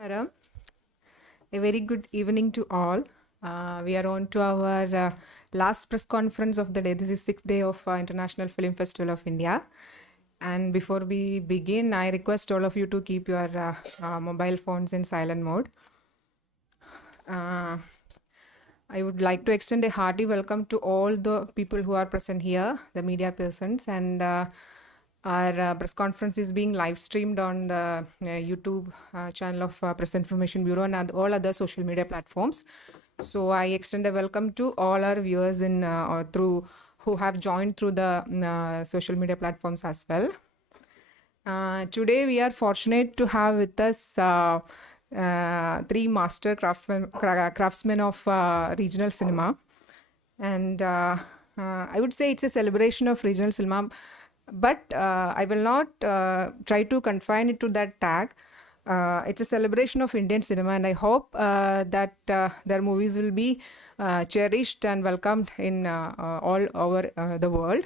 Maram. A very good evening to all. We are on to our last press conference of the day. This is sixth day of International Film Festival of India. And before we begin, I request all of you to keep your mobile phones in silent mode. I would like to extend a hearty welcome to all the people who are present here, the media persons, and our press conference is being live streamed on the YouTube channel of Press Information Bureau and all other social media platforms. So I extend a welcome to all our viewers in or through who have joined through the social media platforms as well. Today we are fortunate to have with us three master craftsmen of regional cinema, and I would say it's a celebration of regional cinema, but I will not try to confine it to that tag. It's a celebration of Indian cinema, and I hope that their movies will be cherished and welcomed in all over the world.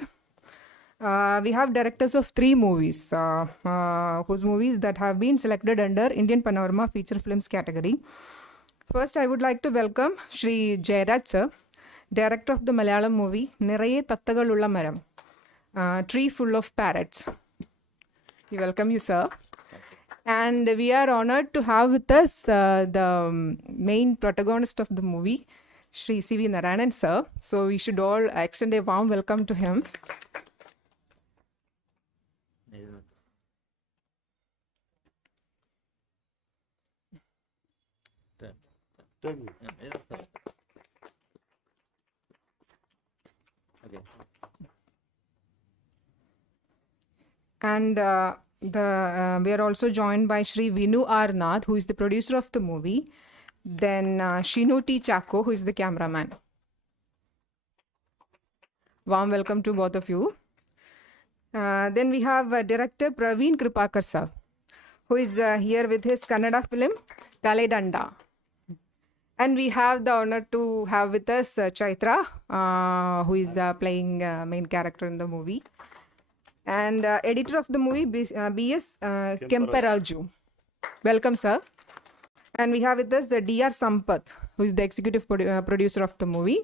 We have directors of three movies, whose movies that have been selected under Indian Panorama feature films category. First, I would like to welcome Shri Jayaraj sir, director of the Malayalam movie Niraye Thathakalulla Maram, Tree Full of Parrots. We welcome you, sir. And we are honored to have with us the main protagonist of the movie, Shri C.V. Narayanan sir. So we should all extend a warm welcome to him. Okay. And we are also joined by Shri Vinu R. Nath, who is the producer of the movie. Then Shinu T. Chako, who is the cameraman. Warm welcome to both of you. Then we have director Praveen Krupakar sir, who is here with his Kannada film Taledanda. And we have the honor to have with us Chaitra, who is playing main character in the movie. And editor of the movie, B.S. Kemparaju. Welcome, sir. And we have with us the D.R. Sampath, who is the executive producer of the movie.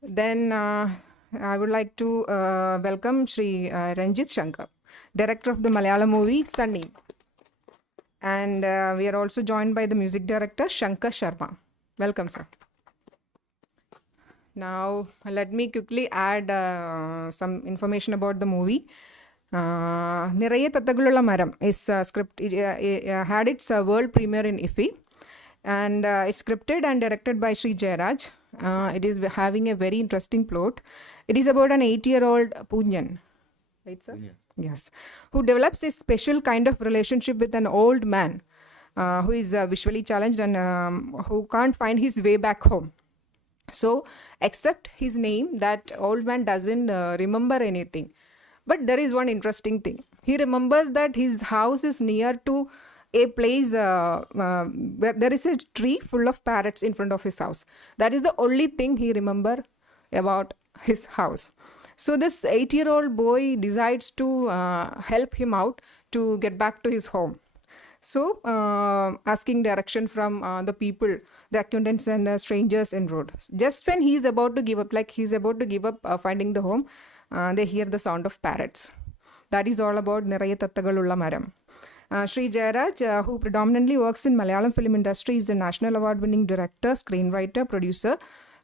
Then I would like to welcome Shri Ranjith Sankar, director of the Malayalam movie Sunny. And we are also joined by the music director Sankar Sharma. Welcome, sir. Now, let me quickly add some information about the movie. Niraye Thathakalulla Maram is had its world premiere in IFFI, and it's scripted and directed by Sri Jayaraj. It is having a very interesting plot. It is about an 8-year-old Punyan, right, sir? Yeah. Yes, who develops a special kind of relationship with an old man who is visually challenged and who can't find his way back home. So, except his name, that old man doesn't remember anything. But there is one interesting thing. He remembers that his house is near to a place where there is a tree full of parrots in front of his house. That is the only thing he remembers about his house. So this 8-year-old boy decides to help him out to get back to his home. So asking direction from the people, the acquaintance and strangers en route. Just when he's about to give up, finding the home, they hear the sound of parrots. That is all about Niraye Thathakalulla Maram. Sri Jayaraj, who predominantly works in Malayalam film industry, is a national award-winning director, screenwriter, producer,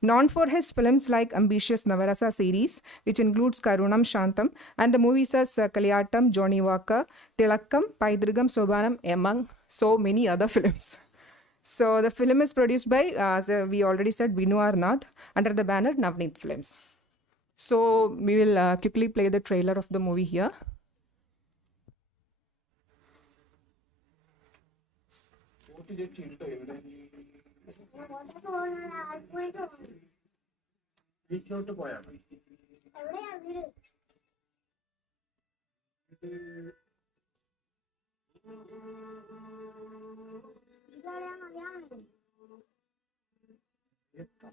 known for his films like ambitious Navarasa series, which includes Karunam Shantam, and the movies as Kaliyattam, Johnny Walker, Tilakkam, Paidrigam, Sobanam, among so many other films. So the film is produced by, as we already said, Vinu R. Nath, under the banner Navneet Films. So we will quickly play the trailer of the movie here. വീട്ടിലോട്ട് പോയാൽ മതി.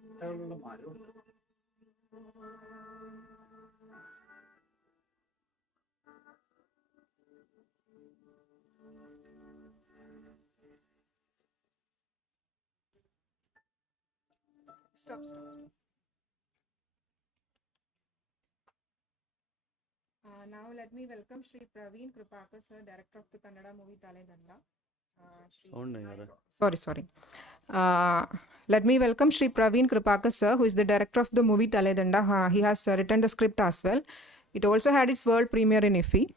തത്തകളുള്ള മരമുണ്ട്. Stop. Now let me welcome Shri Praveen Krupakar, sir, director of the Kannada movie Taledanda. Sorry. Let me welcome Shri Praveen Krupakar, sir, who is the director of the movie Taledanda. He has written the script as well. It also had its world premiere in IFFI.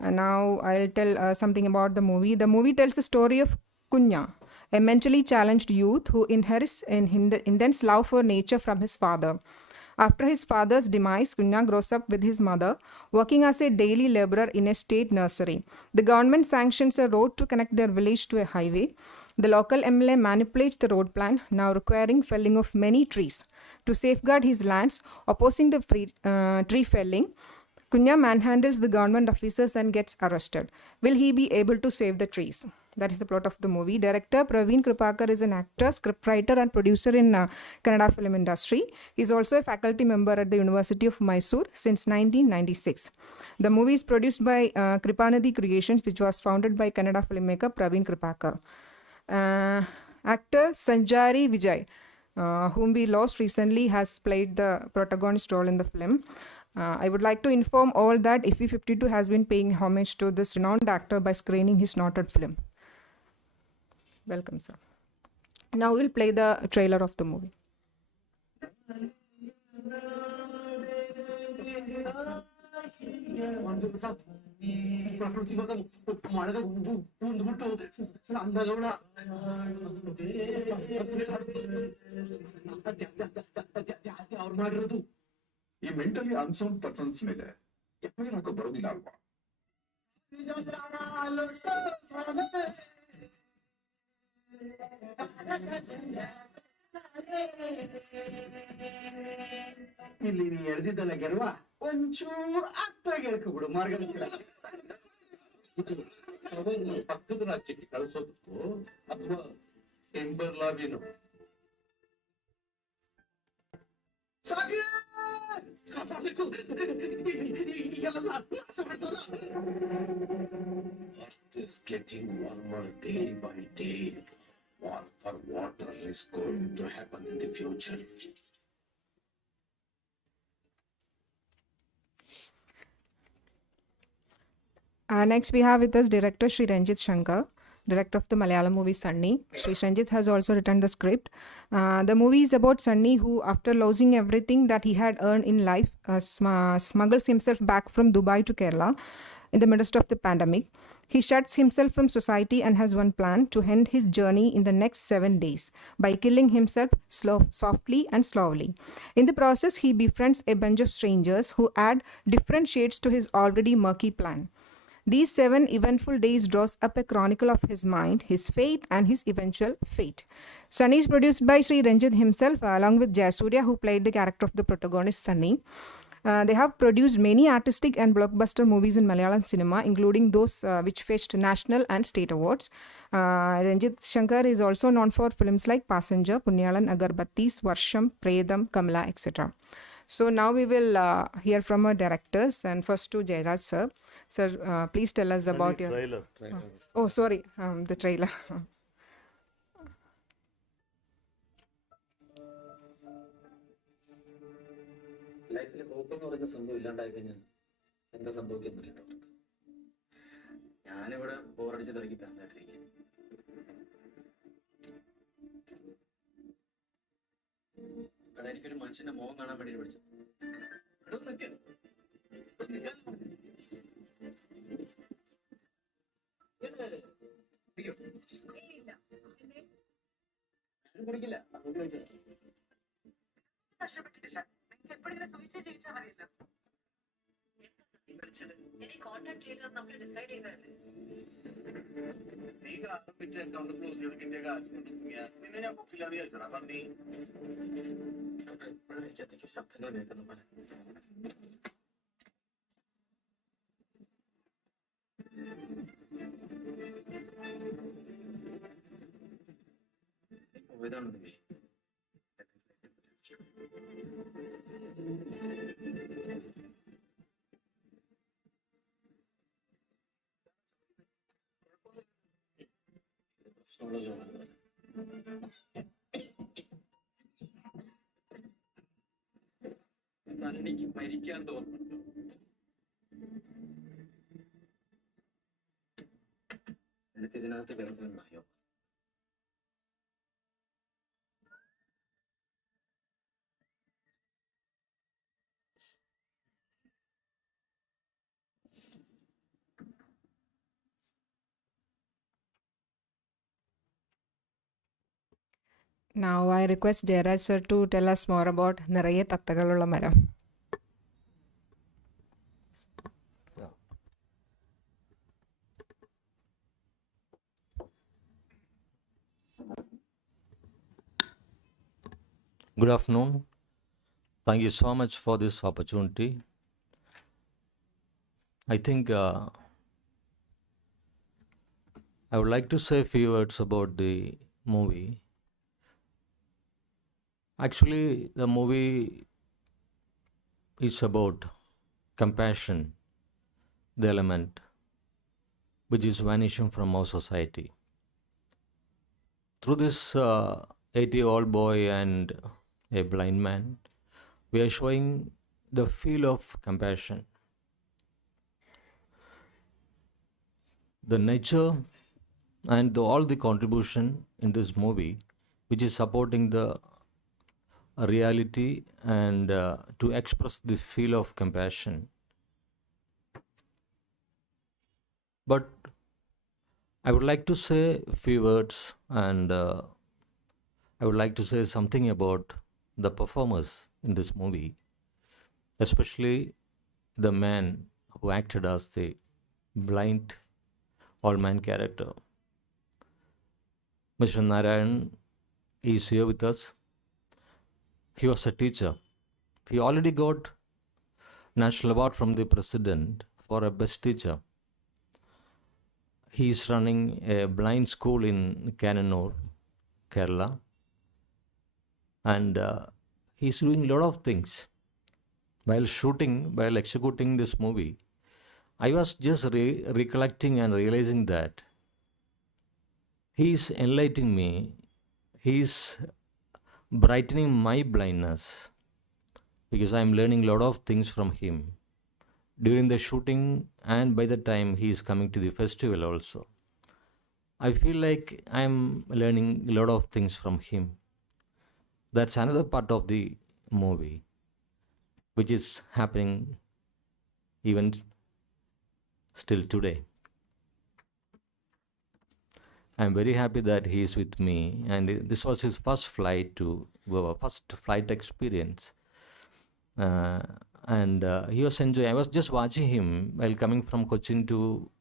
Now I'll tell something about the movie. The movie tells the story of Kunya, a mentally challenged youth who inherits an intense love for nature from his father. After his father's demise, Kunya grows up with his mother, working as a daily laborer in a state nursery. The government sanctions a road to connect their village to a highway. The local MLA manipulates the road plan, now requiring felling of many trees. To safeguard his lands, opposing the tree felling, Kunya manhandles the government officers and gets arrested. Will he be able to save the trees? That is the plot of the movie. Director Praveen Krupakar is an actor, scriptwriter and producer in Kannada film industry. He is also a faculty member at the University of Mysore since 1996. The movie is produced by Kripanadi Creations, which was founded by Kannada filmmaker Praveen Krupakar. Actor Sanjari Vijay, whom we lost recently, has played the protagonist role in the film. I would like to inform all that IFFI 52 has been paying homage to this renowned actor by screening his noted film. Welcome, sir. Now we'll play the trailer of the movie. ಈ mentally unsound persons ಮೇಲೆ FIR ಹಾಕೋ ಬರೋದಿಲ್ಲ ಅಲ್ವಾ? ಇಲ್ಲಿ ನೀ ಎಳ್ದಿದ್ದಲ್ಲ ಗೆಲ್ವಾ ಒಂಚೂರು ಅತ್ತಾಗಿ ಹೇಳ್ಕೊಬಿಡು ಮಾರ್ಗ ಪಕ್ಕದ ರಾಜ್ಯಕ್ಕೆ ಕಳಿಸೋದಕ್ಕೂ ಅಥವಾ ಟೆಂಬರ್ ಲಾಬಿನೋ Earth is getting warmer day by day. War for water is going to happen in the future. Next we have with us director Shri Ranjith Shankar, director of the Malayalam movie Sunny. Shri Ranjith has also written the script. The movie is about Sunny who, after losing everything that he had earned in life, smuggles himself back from Dubai to Kerala in the midst of the pandemic. He shuts himself from society and has one plan to end his journey in the next 7 days by killing himself softly and slowly. In the process, he befriends a bunch of strangers who add different shades to his already murky plan. These 7 eventful days draws up a chronicle of his mind, his faith, and his eventual fate. Sunny is produced by Sri Ranjith himself, along with Jayaraj, who played the character of the protagonist Sunny. They have produced many artistic and blockbuster movies in Malayalam cinema, including those which fetched national and state awards. Ranjith Shankar is also known for films like Passenger, Punyalan, Agarbattis, Varsham, Predam, Kamala, etc. So now we will hear from our directors, and first to Jayaraj, sir. Sir, please tell us about your trailer. Oh, sorry, the trailer. ലൈഫിൽ hope എന്ന് പറയുന്ന സംഭവം ഇല്ലാണ്ടായി കഴിഞ്ഞാൽ എന്താ സംഭവിക്കുന്നില്ല. ഞാനിവിടെ ബോറടിച്ച് തിരക്കി പറഞ്ഞിട്ടിരിക്കും. ഇവിടെ എനിക്കൊരു മനുഷ്യന്റെ മുഖം കാണാൻ വേണ്ടി വിളിച്ചത്. കുടിക്കില്ല നഷ്ടപ്പെട്ടിട്ടില്ല. നിങ്ങൾക്ക് എപ്പോഴെങ്കിലും സൂചിച്ച് ജീവിച്ചാൽ മതിയല്ലോ. എന്നെ കോൺടാക്ട് ചെയ്തത് നമ്മൾ ഡിസൈഡ് ചെയ്തതല്ലേ. നീ ആരംഭിച്ച അക്കൗണ്ട് ക്ലോസ് ചെയ്തിട്ട് നിന്നെ ഞാൻ ബുക്കില്ലാതെ ചോദിച്ചോടാ നീ എപ്പോഴെനിക്ക് ശബ്ദങ്ങൾ കേൾക്കുന്ന പോലെ. പോയതാണെന്ന് പ്രശ്നമുള്ള ജോലി. എനിക്ക് മരിക്കാൻ തോന്നുന്നുണ്ടോ? എനിക്ക് ഇതിനകത്ത് കിടക്കാൻ ഭയം. Now I request Jayaraj sir to tell us more about Niraye Thathakalulla Maram. Good afternoon. Thank you so much for this opportunity. I think I would like to say a few words about the movie. Actually, the movie is about compassion, the element which is vanishing from our society. Through this 80-year-old boy and a blind man, we are showing the feel of compassion. The nature and all the contribution in this movie, which is supporting the reality and to express the feel of compassion. But I would like to say a few words and I would like to say something about the performers in this movie, especially the man who acted as the blind old man character. Mr. Narayan is here with us. He was a teacher. He already got national award from the president for a best teacher. He is running a blind school in Kannada, Kerala, and he's doing a lot of things. While executing this movie, I was just recollecting and realizing that he's enlightening me. He's brightening my blindness because I'm learning a lot of things from him during the shooting and by the time he is coming to the festival also. I feel like I'm learning a lot of things from him. That's another part of the movie which is happening even still today. I'm very happy that he is with me, and this was his first flight experience. And he was enjoying. I was just watching him while coming from Cochin to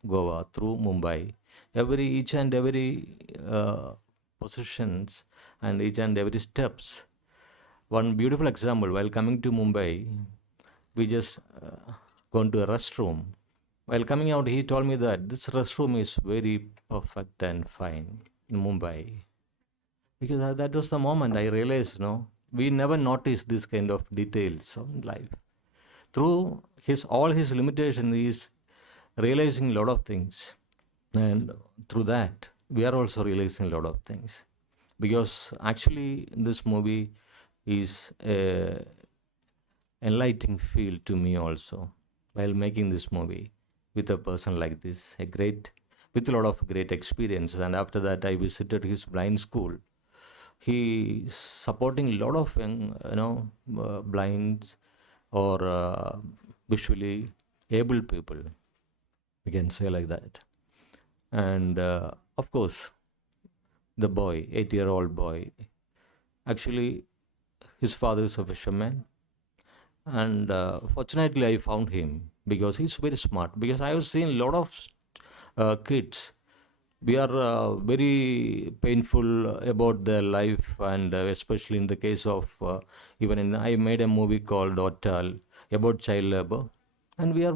Goa through Mumbai. Each and every positions and each and every steps. One beautiful example, while coming to Mumbai, we just gone to a restroom. While coming out, he told me that this restroom is very perfect and fine in Mumbai. Because that was the moment I realized, we never notice this kind of details of life. Through all his limitation, he is realizing a lot of things. And through that, we are also realizing a lot of things. Because actually, this movie is an enlightening feel to me also while making this movie with a person like this, with a lot of great experience. And after that, I visited his blind school. He is supporting a lot of young, blinds or visually able people, we can say like that. And of course, the boy, 8-year-old boy, actually his father is a fisherman, and fortunately I found him because he's very smart. Because I have seen a lot of kids, we are very painful about their life, and especially in the case of I made a movie called Otal about child labor, and we are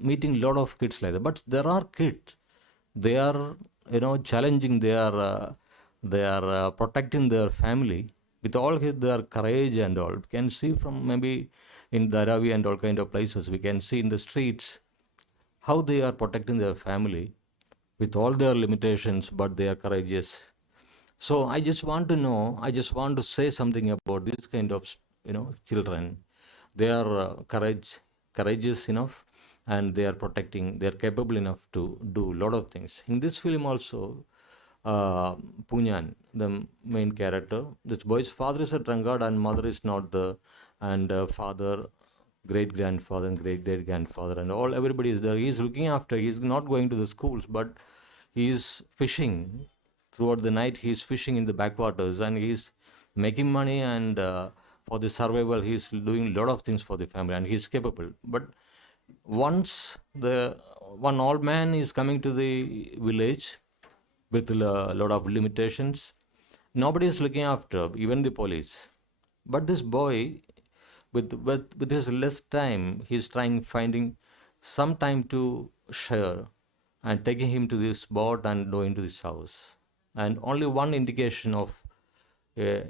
meeting a lot of kids like that. But there are kids, they are challenging, they are protecting their family with all their courage and all. We can see from maybe in Dharavi and all kind of places, we can see in the streets how they are protecting their family with all their limitations, but they are courageous. So I just want to say something about this kind of children. they are courageous enough, and they are protecting, they are capable enough to do a lot of things. In this film also, Punyan, the main character, this boy's father is a drunkard and mother is not the, and father, great grandfather and great great grandfather and all, everybody is there. He's looking after, he's not going to the schools, but he's fishing throughout the night. He's fishing in the backwaters and he's making money, and for the survival he's doing a lot of things for the family, and he's capable. But once the one old man is coming to the village with a lot of limitations, nobody is looking after, even the police. But this boy, with his less time, he's trying finding some time to share, and taking him to this boat and going to this house, and only one indication of uh,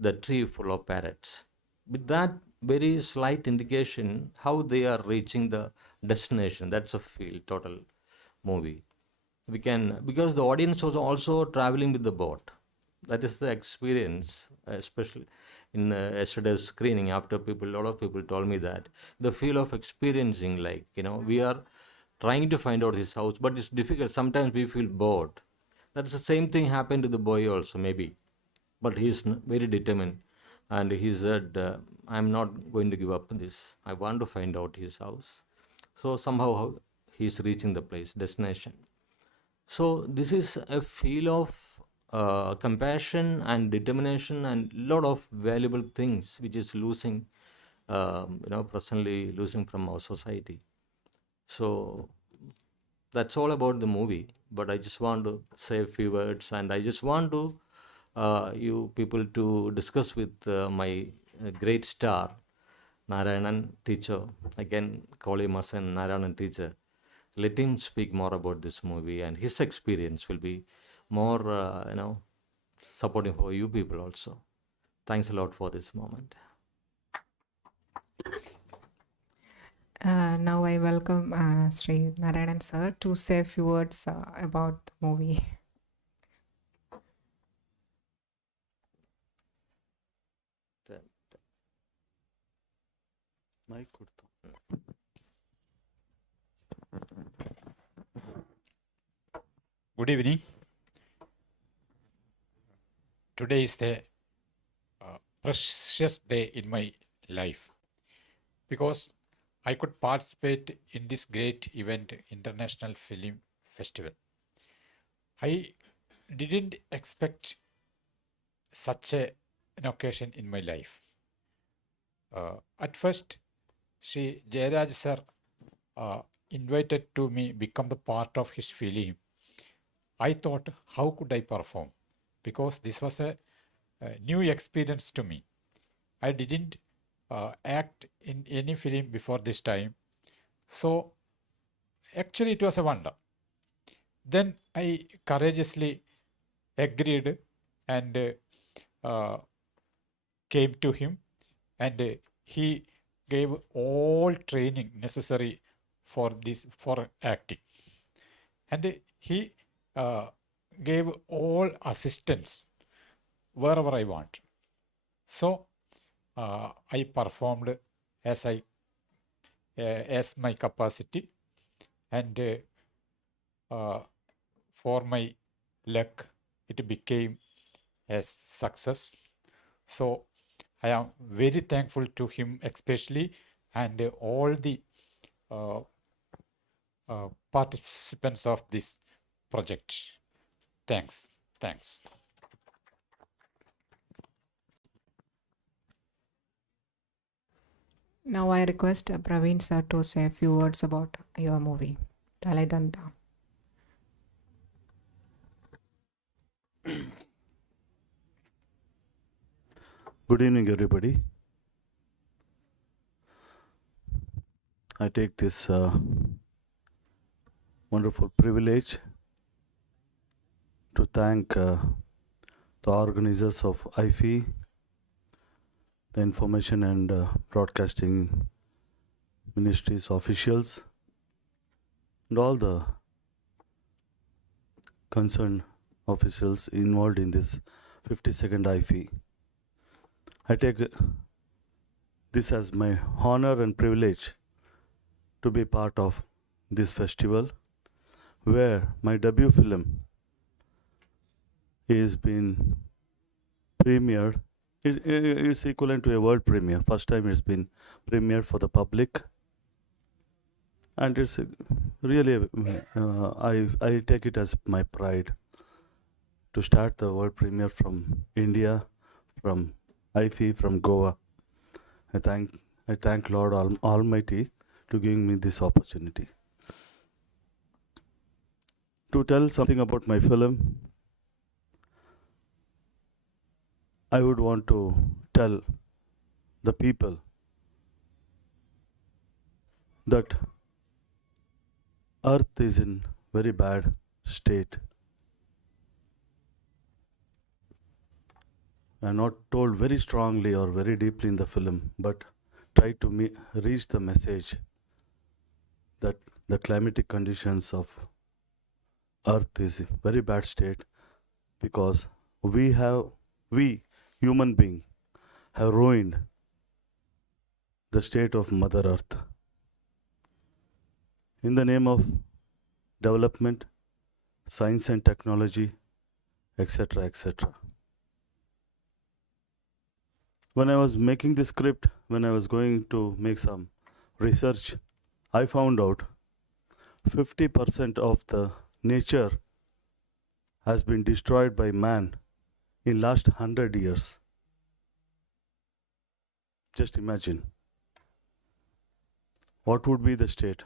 the tree full of parrots. With that very slight indication, how they are reaching the destination, that's a feel total movie. We can, because the audience was also traveling with the boat. That is the experience, especially in yesterday's screening. After people, a lot of people told me that the feel of experiencing, like, we are trying to find out his house, but it's difficult. Sometimes we feel bored. That's the same thing happened to the boy also, maybe. But he's very determined, and he said, I'm not going to give up on this. I want to find out his house. So somehow he's reaching the place, destination. So this is a feel of compassion and determination and lot of valuable things which is losing, presently losing from our society. So that's all about the movie. But I just want to say a few words, and I just want to you people to discuss with my great star, Narayanan teacher. I can call him as an Narayanan teacher. Let him speak more about this movie, and his experience will be more, supporting for you people also. Thanks a lot for this moment. Now I welcome Sri Narayanan sir to say a few words about the movie. Mic കൊടുത്തു. Good evening. Today is the precious day in my life because I could participate in this great event, International Film Festival. I didn't expect such an occasion in my life. At first, Sri Jayaraj sir invited to me become the part of his film. I thought, how could I perform? Because this was a new experience to me. I didn't act in any film before this time. So actually it was a wonder. Then I courageously agreed and came to him, and he gave all training necessary for acting. And he gave all assistance wherever I want. So I performed as my capacity, and for my luck, it became a success. So I am very thankful to him especially, and all the participants of this project. Thanks. Now I request Praveen sir to say a few words about your movie, Taledanda. Good evening, everybody. I take this wonderful privilege to thank the organizers of IFFI, the Information and Broadcasting Ministries officials, and all the concerned officials involved in this 52nd IFFI. I take this as my honor and privilege to be part of this festival, where my debut film is been premiered. It's equivalent to a world premiere. First time it's been premiered for the public, and it's really I take it as my pride to start the world premiere from India, from IFFI, from Goa. I thank Lord Almighty to giving me this opportunity. To tell something about my film, I would want to tell the people that Earth is in very bad state. I'm not told very strongly or very deeply in the film, but try to reach the message that the climatic conditions of Earth is in very bad state because we human beings have ruined the state of Mother Earth. In the name of development, science and technology, etc., etc. When I was making this script, when I was going to make some research, I found out 50% of the nature has been destroyed by man in last 100 years. Just imagine what would be the state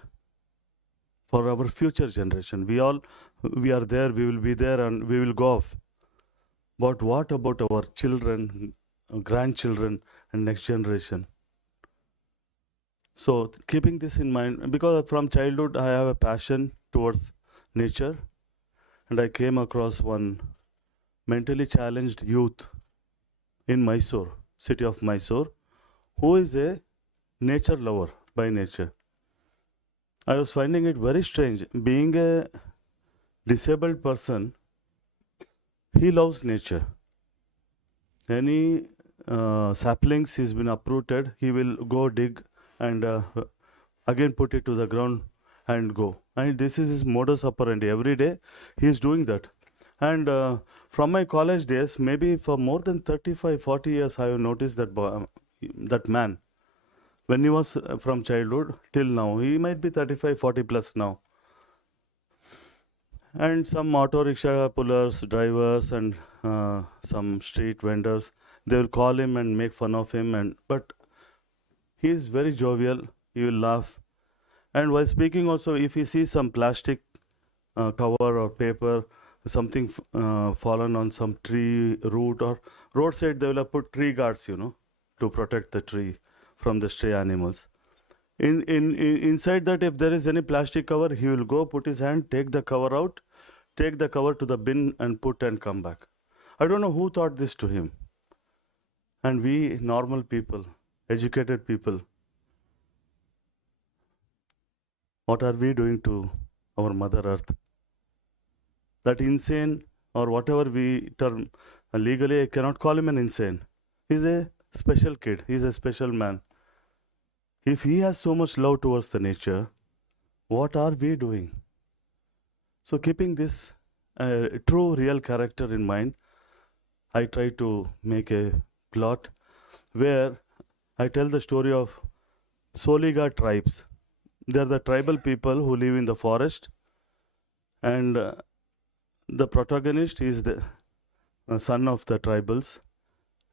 for our future generation. We are there, we will be there, and we will go off. But what about our children, grandchildren, and next generation? So keeping this in mind, because from childhood I have a passion towards nature, and I came across one mentally challenged youth in Mysore, city of Mysore, who is a nature lover by nature. I was finding it very strange. Being a disabled person, he loves nature. Any saplings he's been uprooted, he will go dig and again put it to the ground and go. And this is his modus operandi. Every day he is doing that. And from my college days, maybe for more than 35, 40 years, I have noticed that man. When he was from childhood till now, he might be 35, 40 plus now. And some auto rickshaw pullers, drivers, and some street vendors, they will call him and make fun of him. But he is very jovial. He will laugh. And while speaking also, if he sees some plastic cover or paper, something fallen on some tree root or roadside, they will have put tree guards, to protect the tree from the stray animals. Inside that, if there is any plastic cover, he will go, put his hand, take the cover out, take the cover to the bin and put and come back. I don't know who taught this to him. And we normal people, educated people, what are we doing to our Mother Earth? That insane, or whatever we term, legally I cannot call him an insane. He's a special kid, he's a special man. If he has so much love towards the nature, what are we doing? So keeping this true real character in mind, I try to make a plot where I tell the story of Soliga tribes. They are the tribal people who live in the forest, and the protagonist is the son of the tribals,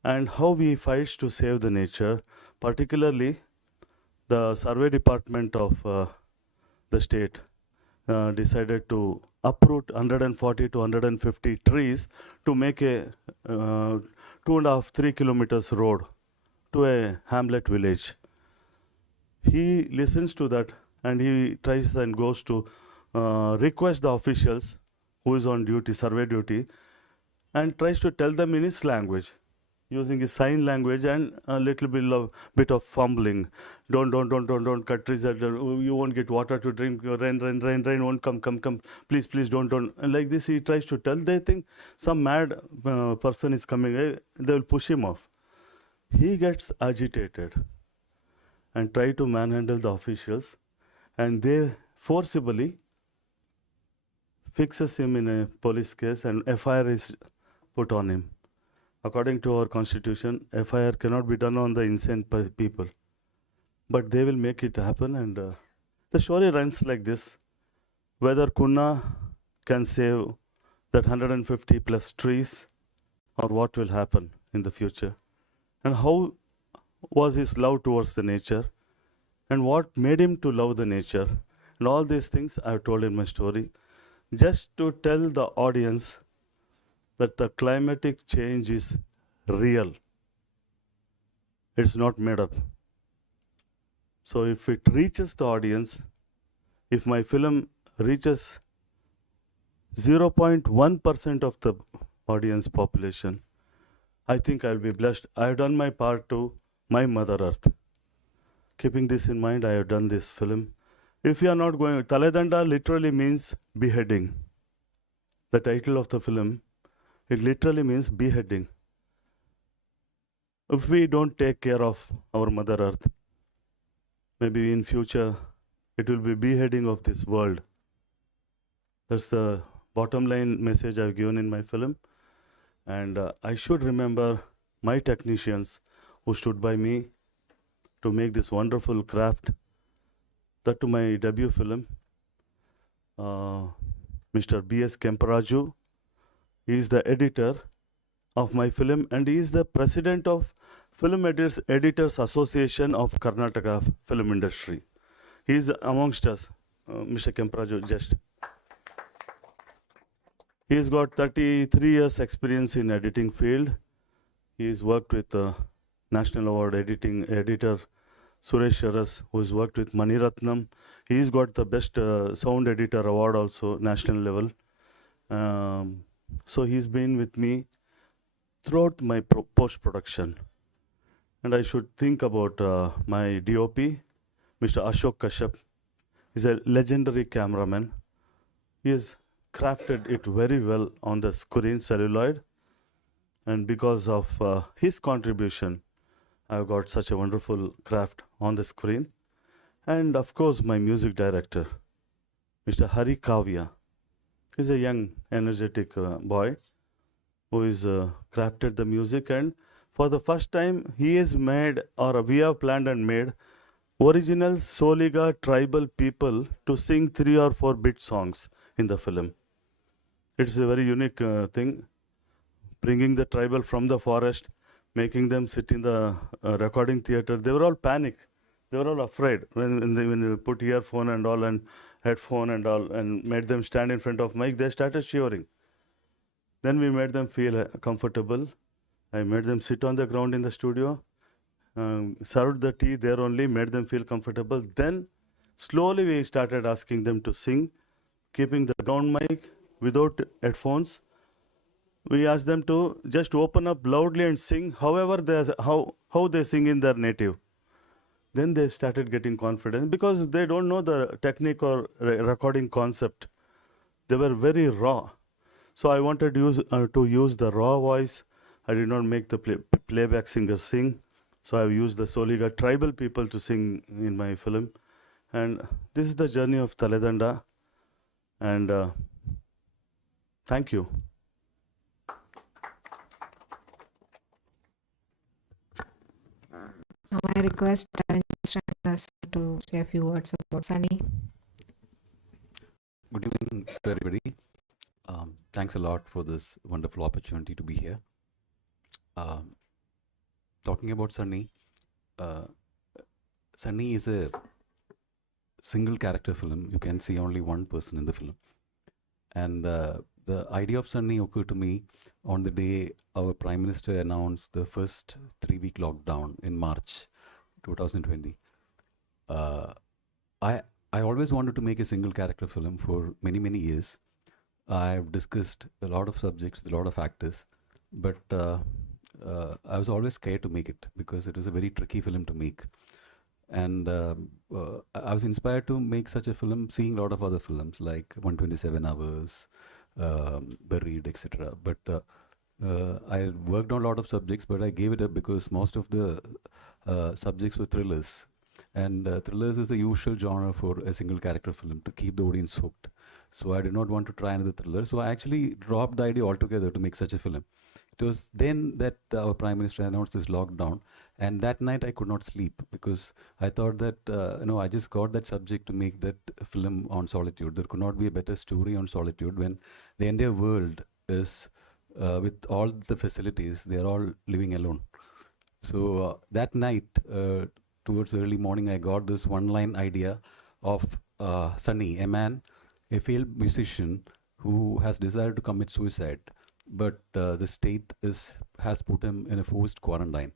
and how he fights to save the nature. Particularly, the survey department of the state decided to uproot 140 to 150 trees to make a 2.5-3 kilometers road to a hamlet village. He listens to that and he tries and goes to request the officials who is on duty, survey duty, and tries to tell them in his language, using his sign language and a little bit of fumbling. Don't cut trees. You won't get water to drink. Rain won't come. Please, don't. And like this, he tries to tell. They think some mad person is coming. They will push him off. He gets agitated and try to manhandle the officials, and they forcibly fixes him in a police case and FIR is put on him. According to our constitution, FIR cannot be done on the insane people. But they will make it happen, and the story runs like this. Whether Kunna can save that 150 plus trees, or what will happen in the future, and how was his love towards the nature, and what made him to love the nature, and all these things I have told in my story, just to tell the audience that the climatic change is real. It's not made up. So if it reaches the audience, if my film reaches 0.1% of the audience population, I think I'll be blessed. I have done my part to my Mother Earth. Keeping this in mind, I have done this film. If you are not going, Taledanda literally means beheading. The title of the film, it literally means beheading. If we don't take care of our Mother Earth, maybe in future it will be beheading of this world. That's the bottom line message I've given in my film. And I should remember my technicians who stood by me to make this wonderful craft. That to my debut film, Mr. B.S. Kemparaju. He is the editor of my film, and he is the president of Film Editors Association of Karnataka film industry. He is amongst us, Mr. Kemparaju, just. He has got 33 years experience in editing field. He has worked with National Award editor Suresh Sharas, who has worked with Maniratnam. He's got the best sound editor award also, national level. So he's been with me throughout my post-production. And I should think about my DOP, Mr. Ashok Kashyap. He's a legendary cameraman. He has crafted it very well on the screen, celluloid. And because of his contribution, I've got such a wonderful craft on the screen. And of course, my music director, Mr. Hari Kavya. He's a young, energetic boy who is crafted the music, and for the first time, he has made, or we have planned and made, original Soliga tribal people to sing 3 or 4 bit songs in the film. It's a very unique thing, bringing the tribal from the forest, making them sit in the recording theater. They were all panicked. They were all afraid when they put earphone and all and headphone and all and made them stand in front of mic. They started shivering. Then we made them feel comfortable. I made them sit on the ground in the studio, served the tea there only, made them feel comfortable. Then slowly we started asking them to sing, keeping the ground mic without headphones. We asked them to just open up loudly and sing however how they sing in their native. Then they started getting confident because they don't know the technique or recording concept. They were very raw. So I wanted to use the raw voice. I did not make the playback singer sing. So I've used the Soliga tribal people to sing in my film. And this is the journey of Taledanda. And thank you. Now I request Ranjith to say a few words about Sunny. Good evening to everybody. Thanks a lot for this wonderful opportunity to be here. Talking about Sunny, Sunny is a single character film. You can see only one person in the film. And the idea of Sunny occurred to me on the day our Prime Minister announced the first 3-week lockdown in March 2020. I always wanted to make a single character film for many, many years. I've discussed a lot of subjects with a lot of actors, but I was always scared to make it because it was a very tricky film to make. And I was inspired to make such a film, seeing a lot of other films like 127 Hours, Buried, etc. But I worked on a lot of subjects, but I gave it up because most of the subjects were thrillers. And thrillers is the usual genre for a single character film to keep the audience hooked. So I did not want to try another thriller. So I actually dropped the idea altogether to make such a film. It was then that our Prime Minister announced this lockdown, and that night I could not sleep because I thought that, I just got that subject to make that film on solitude. There could not be a better story on solitude when the entire world is, with all the facilities, they are all living alone. So that night, towards early morning, I got this one-line idea of Sunny, a man, a failed musician who has decided to commit suicide, but the state has put him in a forced quarantine.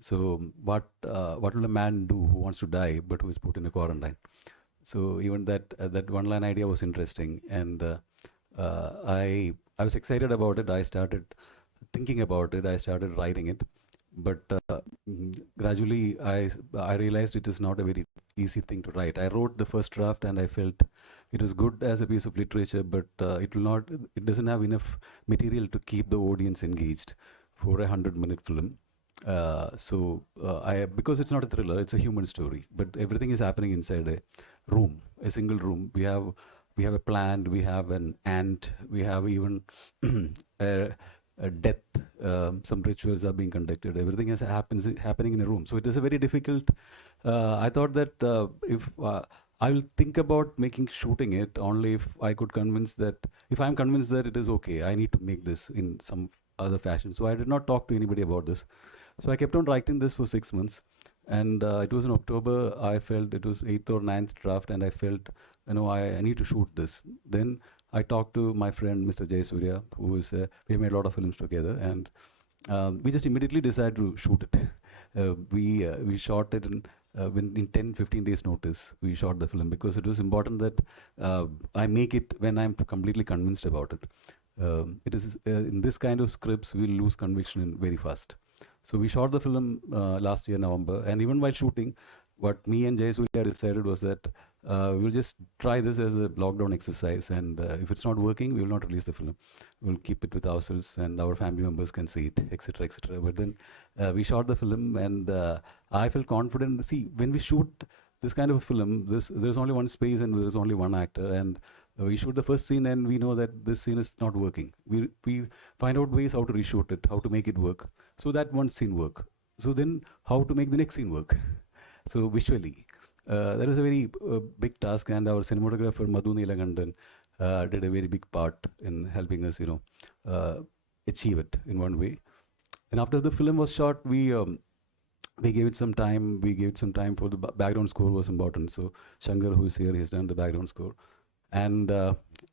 So what will a man do who wants to die but who is put in a quarantine? So even that one-line idea was interesting, and I was excited about it. I started thinking about it. I started writing it, but gradually I realized it is not a very easy thing to write. I wrote the first draft and I felt it was good as a piece of literature, but it doesn't have enough material to keep the audience engaged for a 100-minute film. Because it's not a thriller, it's a human story, but everything is happening inside a room, a single room. We have a plant, we have an ant, we have even a death. Some rituals are being conducted. Everything is happening in a room. So it is a very difficult. I thought that if I will think about shooting it only if I could if I'm convinced that it is okay, I need to make this in some other fashion. So I did not talk to anybody about this. So I kept on writing this for 6 months, and it was in October. I felt it was 8th or 9th draft, and I felt, I need to shoot this. Then I talked to my friend Mr. Jayaraj, who is we made a lot of films together, and we just immediately decided to shoot it. We shot it in 10-15 days notice. We shot the film because it was important that I make it when I'm completely convinced about it. It is in this kind of scripts we'll lose conviction very fast. So we shot the film last year November, and even while shooting, what me and Jayaraj decided was that we'll just try this as a lockdown exercise, and if it's not working, we will not release the film. We'll keep it with ourselves, and our family members can see it, etc., etc. But then we shot the film, and I felt confident. See, when we shoot this kind of a film, there's only one space and there's only one actor, and we shoot the first scene, and we know that this scene is not working. We find out ways how to reshoot it, how to make it work, so that one scene work. So then, how to make the next scene work? So visually. That was a very big task, and our cinematographer Madhu Neelakandan did a very big part in helping us, achieve it in one way. And after the film was shot, we gave it some time. We gave it some time for the background score was important. So Sankar, who is here, he's done the background score. And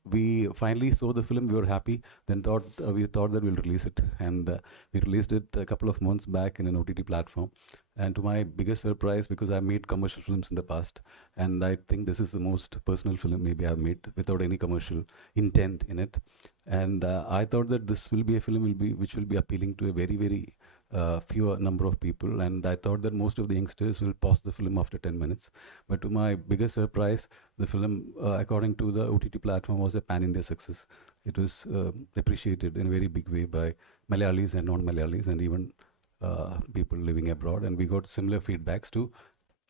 we finally saw the film. We were happy. Then we thought that we'll release it, and we released it a couple of months back in an OTT platform. And to my biggest surprise, because I've made commercial films in the past, and I think this is the most personal film maybe I've made without any commercial intent in it. And I thought that this will be a film which will be appealing to a very, very fewer number of people, and I thought that most of the youngsters will pause the film after 10 minutes. But to my biggest surprise, the film, according to the OTT platform, was a pan-India success. It was appreciated in a very big way by Malayalis and non-Malayalis, and even people living abroad, and we got similar feedbacks too.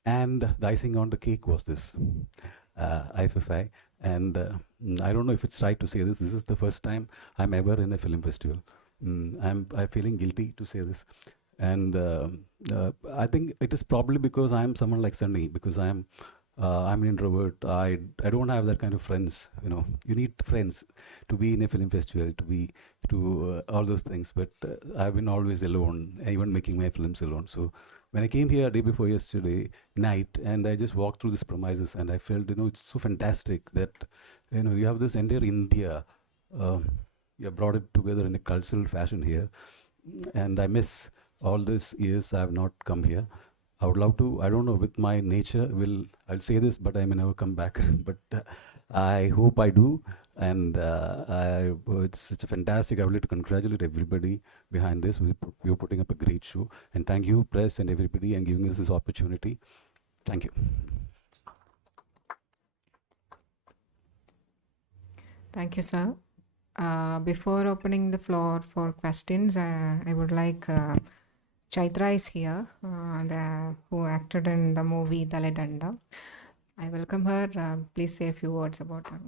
And the icing on the cake was this, IFFI. And I don't know if it's right to say this. This is the first time I'm ever in a film festival. I'm feeling guilty to say this, and I think it is probably because I'm someone like Sunny, because I'm an introvert. I don't have that kind of friends. You need friends to be in a film festival, to all those things. But I've been always alone, even making my films alone. So when I came here day before yesterday night, and I just walked through these premises, and I felt, it's so fantastic that you have this entire India. You have brought it together in a cultural fashion here, and I miss all these years I have not come here. I would love to. I don't know, with my nature, I'll say this, but I may never come back. But I hope I do, and it's a fantastic. I would like to congratulate everybody behind this. We're putting up a great show, and thank you, press and everybody, and giving us this opportunity. Thank you. Thank you, sir. Before opening the floor for questions, I would like Chaitra is here, who acted in the movie Taledanda. I welcome her. Please say a few words about her.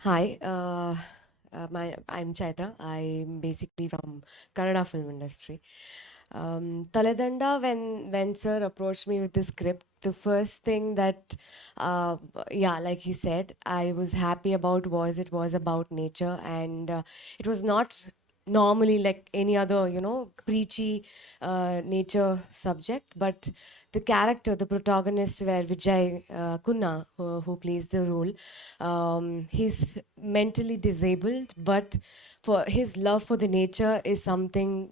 Hi, I'm Chaitra. I'm basically from Kannada film industry. Taledanda, when sir approached me with the script, the first thing that, yeah, like he said, I was happy about was it was about nature, and it was not normally like any other, preachy nature subject, but the character, the protagonist, where Vijay Kunna, who plays the role, he's mentally disabled, but for his love for the nature is something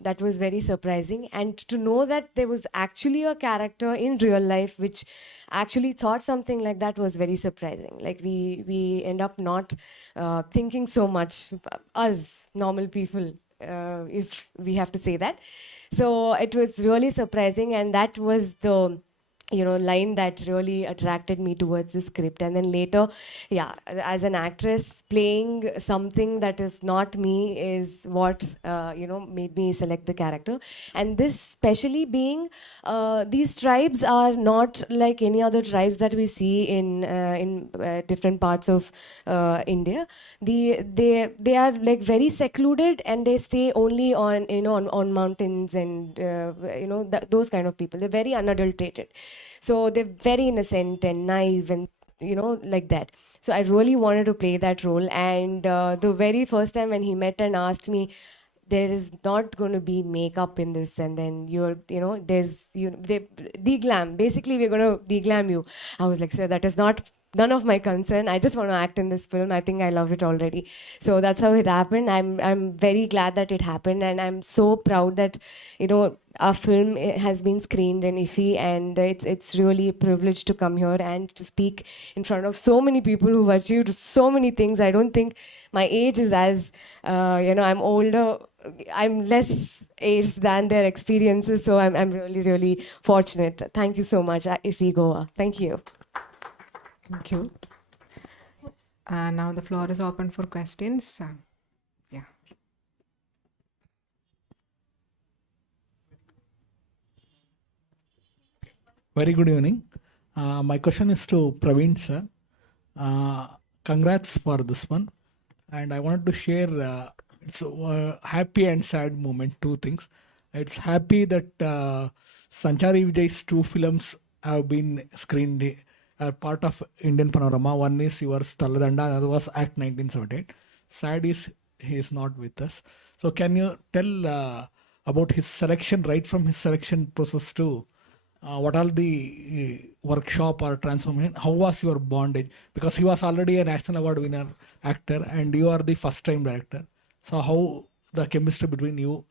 that was very surprising. And to know that there was actually a character in real life which actually thought something like that was very surprising. Like we end up not thinking so much, us normal people, if we have to say that. So it was really surprising, and that was the line that really attracted me towards the script. And then later, yeah, as an actress, playing something that is not me is what made me select the character. And this especially being these tribes are not like any other tribes that we see in different parts of India. They are like very secluded, and they stay only on on mountains, and those kind of people. They're very unadulterated, so they're very innocent and naive, and like that. So I really wanted to play that role. And the very first time when he met and asked me, there is not going to be makeup in this, and then there's they deglam, basically we're going to deglam you. I was like, sir, that is none of my concern. I just want to act in this film. I think I love it already. So that's how it happened. I'm very glad that it happened, and I'm so proud that our film has been screened in IFFI, and it's really a privilege to come here and to speak in front of so many people who've achieved so many things. I don't think my age is as I'm older. I'm less aged than their experiences, so I'm really, really fortunate. Thank you so much, IFFI Goa. Thank you. Thank you. Now the floor is open for questions. Yeah. Very good evening. My question is to Praveen sir. Congrats for this one. And I wanted to share, it's a happy and sad moment, two things. It's happy that Sanchari Vijay's two films have been screened, part of Indian Panorama. One is yours, Taledanda, another was Act 1978. Sad is he is not with us. So can you tell about his selection, right from his selection process to what are the workshop or transformation? How was your bondage? Because he was already a national award winner actor, and you are the first time director. So how the chemistry between you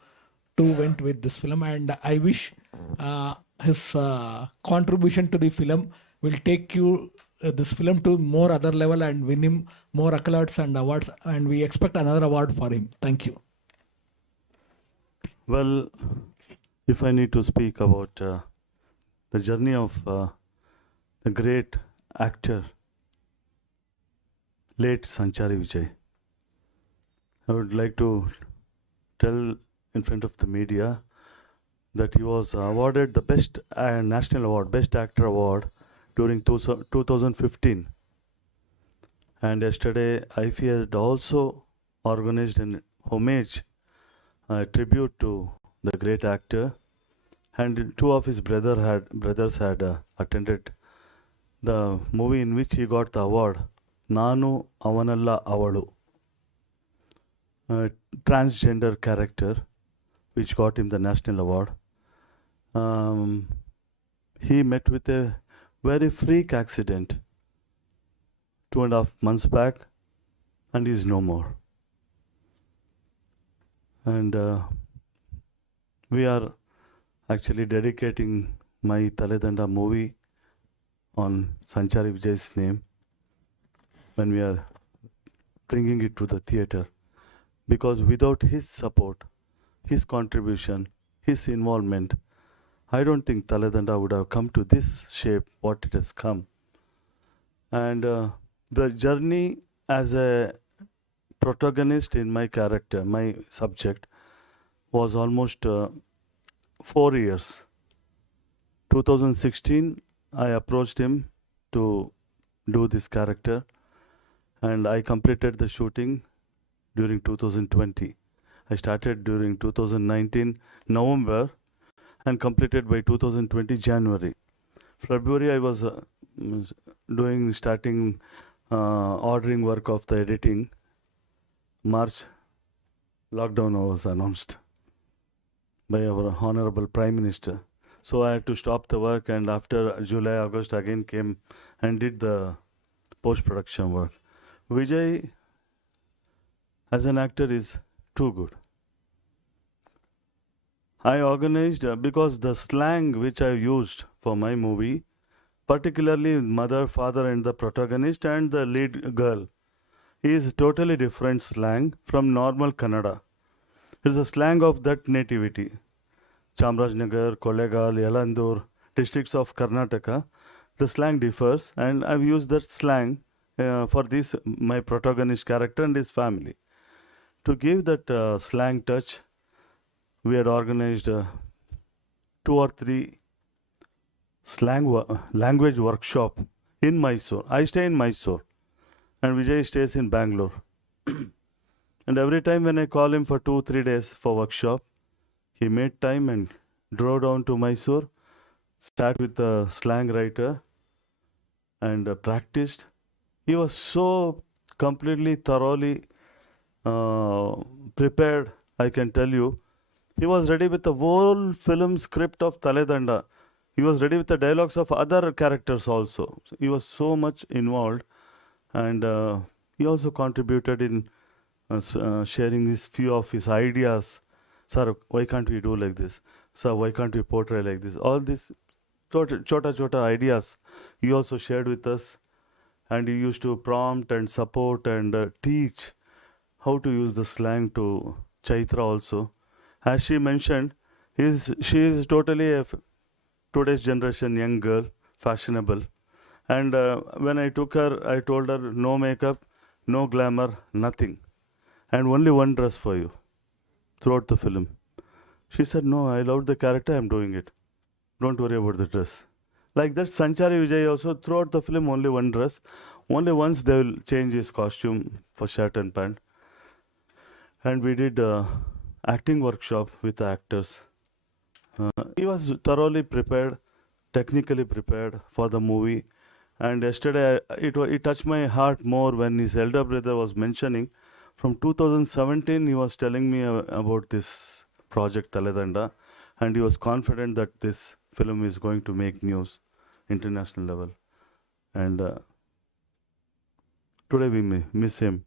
two went with this film? And I wish his contribution to the film will take you this film to more other level and win him more accolades and awards. And we expect another award for him. Thank you. Well, if I need to speak about the journey of the great actor, late Sanchari Vijay, I would like to tell in front of the media that he was awarded the best national award, best actor award during 2015. And yesterday IFFI had also organized an homage tribute to the great actor, and two of his brothers had attended the movie in which he got the award, Nanu Avanalla Avalu, a transgender character which got him the national award. He met with a very freak accident 2.5 months back, and is no more. And we are actually dedicating my Taledanda movie on Sanchari Vijay's name when we are bringing it to the theatre, because without his support, his contribution, his involvement, I don't think Taledanda would have come to this shape what it has come. And the journey as a protagonist in my character, my subject, was almost 4 years. 2016, I approached him to do this character, and I completed the shooting during 2020. I started during 2019 November and completed by 2020 January. February, I was starting ordering work of the editing. March, lockdown was announced by our Honorable Prime Minister. So I had to stop the work, and after July, August again came and did the post-production work. Vijay as an actor is too good. I organized because the slang which I used for my movie, particularly mother, father and the protagonist and the lead girl, is totally different slang from normal Kannada. It's a slang of that nativity. Chamarajanagar, Kollegal, Yalandur, districts of Karnataka, the slang differs, and I've used that slang for this, my protagonist character and his family. To give that slang touch, we had organized 2 or 3 language workshop in Mysore. I stay in Mysore, and Vijay stays in Bangalore. And every time when I call him for 2-3 days for workshop, he made time and drove down to Mysore, sat with the slang writer and practiced. He was so completely, thoroughly prepared, I can tell you. He was ready with the whole film script of Taledanda. He was ready with the dialogues of other characters also. He was so much involved, and he also contributed in sharing his few of his ideas. Sir, why can't we do like this? Sir, why can't we portray like this? All these chota ideas he also shared with us, and he used to prompt and support and teach how to use the slang to Chaitra also. As she mentioned, she is totally a today's generation young girl, fashionable. And when I took her, I told her no makeup, no glamour, nothing. And only one dress for you throughout the film. She said, no, I loved the character, I'm doing it. Don't worry about the dress. Like that, Sanchari Vijay also, throughout the film, only one dress. Only once they will change his costume for shirt and pant. And we did acting workshop with the actors. He was thoroughly prepared, technically prepared for the movie. And yesterday, it touched my heart more when his elder brother was mentioning. From 2017, he was telling me about this project Taledanda, and he was confident that this film is going to make news, international level. And today we miss him.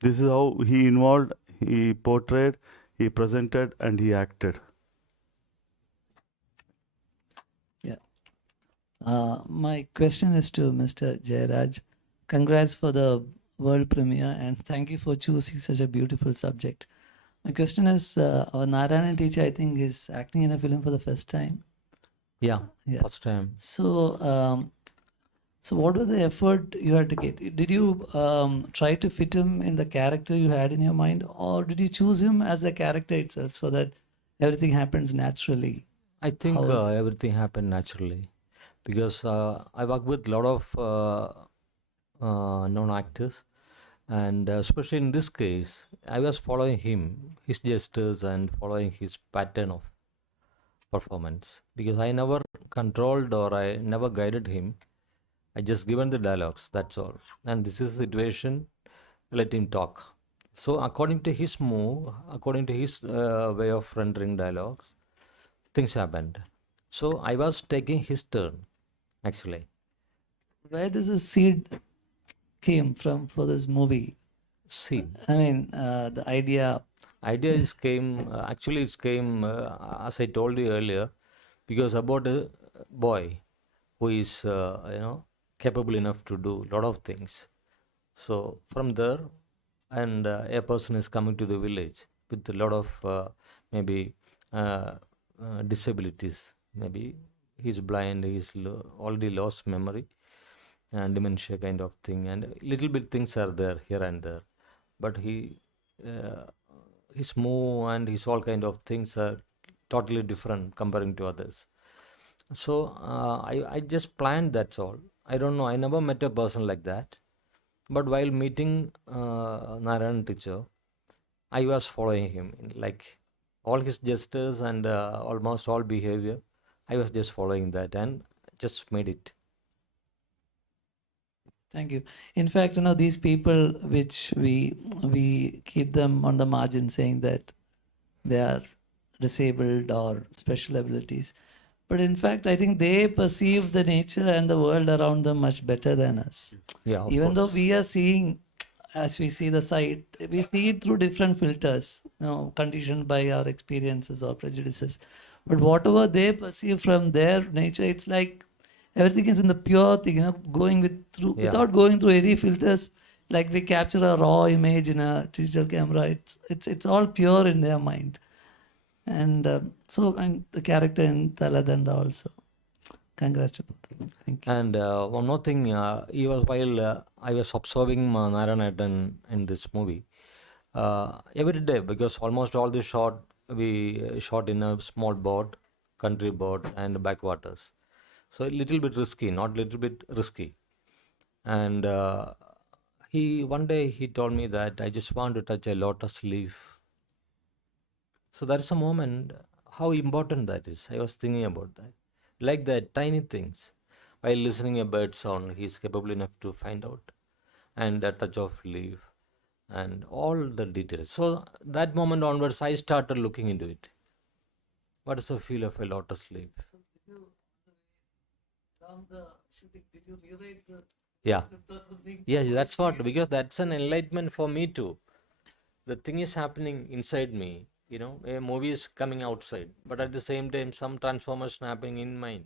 This is how he involved, he portrayed, he presented, and he acted. My question is to Mr. Jayaraj. Congrats for the world premiere, and thank you for choosing such a beautiful subject. My question is, our Narayana teacher, I think, is acting in a film for the first time. Yeah, Yeah. first time. So, so what was the effort you had to get? Did you try to fit him in the character you had in your mind, or did you choose him as a character itself so that everything happens naturally? I think How was- everything happened naturally because I work with a lot of known actors, and especially in this case, I was following him, his gestures, and following his pattern of performance because I never controlled or I never guided him. I just given the dialogues, that's all. And this is the situation, let him talk. So according to his move, according to his way of rendering dialogues, things happened. So I was taking his turn, actually. Where does the seed came from for this movie? See, I mean, the idea. idea is came, actually it came, as I told you earlier, because about a boy who is, capable enough to do a lot of things. So from there, and a person is coming to the village with a lot of maybe disabilities. Maybe he's blind, he's already lost memory. and dementia kind of thing, and little bit things are there here and there, but his move and his all kind of things are totally different comparing to others. So I just planned, that's all. I don't know, I never met a person like that, but while meeting Narayan teacher, I was following him like all his gestures and almost all behavior. I was just following that and just made it. Thank you. In fact, these people which we keep them on the margin saying that they are disabled or special abilities. But in fact, I think they perceive the nature and the world around them much better than us. Yeah, of Even though course. we are seeing, as we see the sight, we see it through different filters, conditioned by our experiences or prejudices. But whatever they perceive from their nature, it's like everything is in the pure thing, going without going through any filters. Like we capture a raw image in a digital camera. It's all pure in their mind. And and the character in Taledanda also. Congrats to both of them. Thank you. And one more thing, he was while I was observing Narayan in this movie every day, because almost all the shot we shot in a small boat, country boat, and backwaters. So a little bit risky, not little bit risky. And one day he told me that I just want to touch a lotus leaf. So that's a moment, how important that is. I was thinking about that. Like that, tiny things. While listening a bird sound, he is capable enough to find out. And a touch of leaf and all the details. So that moment onwards, I started looking into it. What is the feel of a lotus leaf? Yeah. Yeah, that's what, because that's an enlightenment for me too. The thing is happening inside me. A movie is coming outside, but at the same time, some transformation happening in mind.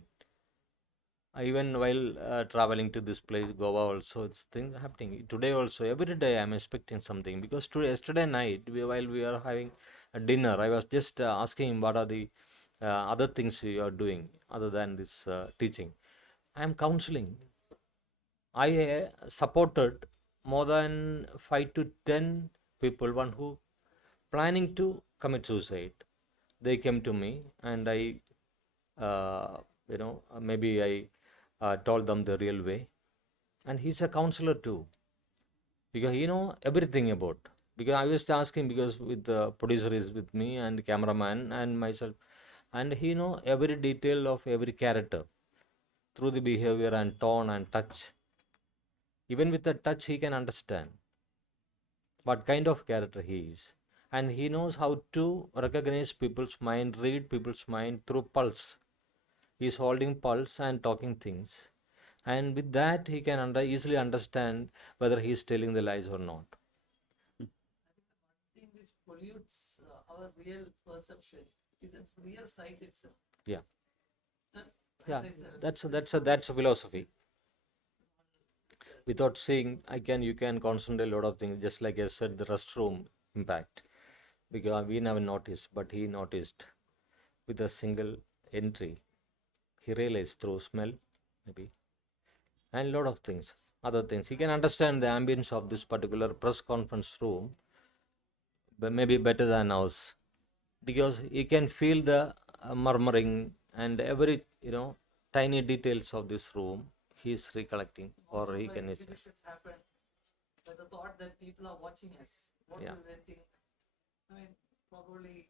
Even while traveling to this place, Goa also, it's thing happening. Today also, every day I'm expecting something, because yesterday night, while we are having a dinner, I was just asking what are the other things you are doing other than this teaching. I am counseling. I supported more than 5 to 10 people, one who planning to commit suicide. They came to me, and I, maybe I told them the real way. And he's a counselor too, because he know everything about. Because I was asking, because with the producer is with me and cameraman and myself, and he know every detail of every character through the behavior and tone and touch. Even with the touch, he can understand what kind of character he is. And he knows how to recognize people's mind, read people's mind through pulse. He's holding pulse and talking things. And with that, he can easily understand whether he's telling the lies or not. Thing which pollutes our real perception is its real sight itself. Yeah. Yeah, that's a philosophy. Without seeing, you can concentrate a lot of things. Just like I said, the restroom impact, because we never noticed, but he noticed with a single entry. He realized through smell, maybe, and a lot of things, other things. He can understand the ambience of this particular press conference room, but maybe better than ours, because he can feel the murmuring and every tiny details of this room. He is recollecting, or he can. Happen, but the thought that people are watching us, what Yeah. will they think? I mean, probably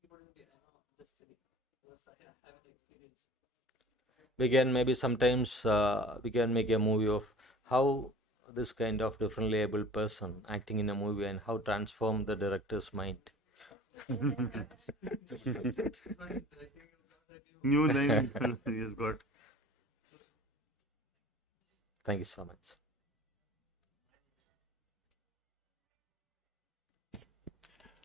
he wouldn't be interested because I haven't experienced. We can maybe sometimes we can make a movie of how this kind of differently able person acting in a movie and how transform the director's mind. New name he's got. Thank you so much.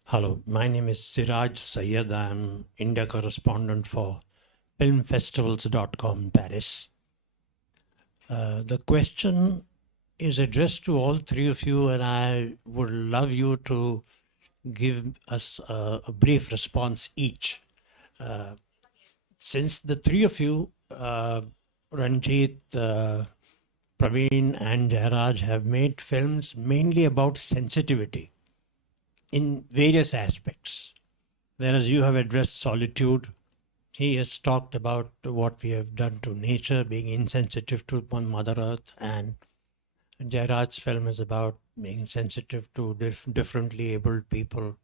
Hello, my name is Siraj Sayed. I'm India correspondent for filmfestivals.com Paris. The question is addressed to all three of you, and I would love you to give us a brief response each. Since the three of you, Ranjith, Praveen and Jayaraj have made films mainly about sensitivity in various aspects. Whereas you have addressed solitude, he has talked about what we have done to nature, being insensitive to one Mother Earth, and Jayaraj's film is about being sensitive to differently abled people.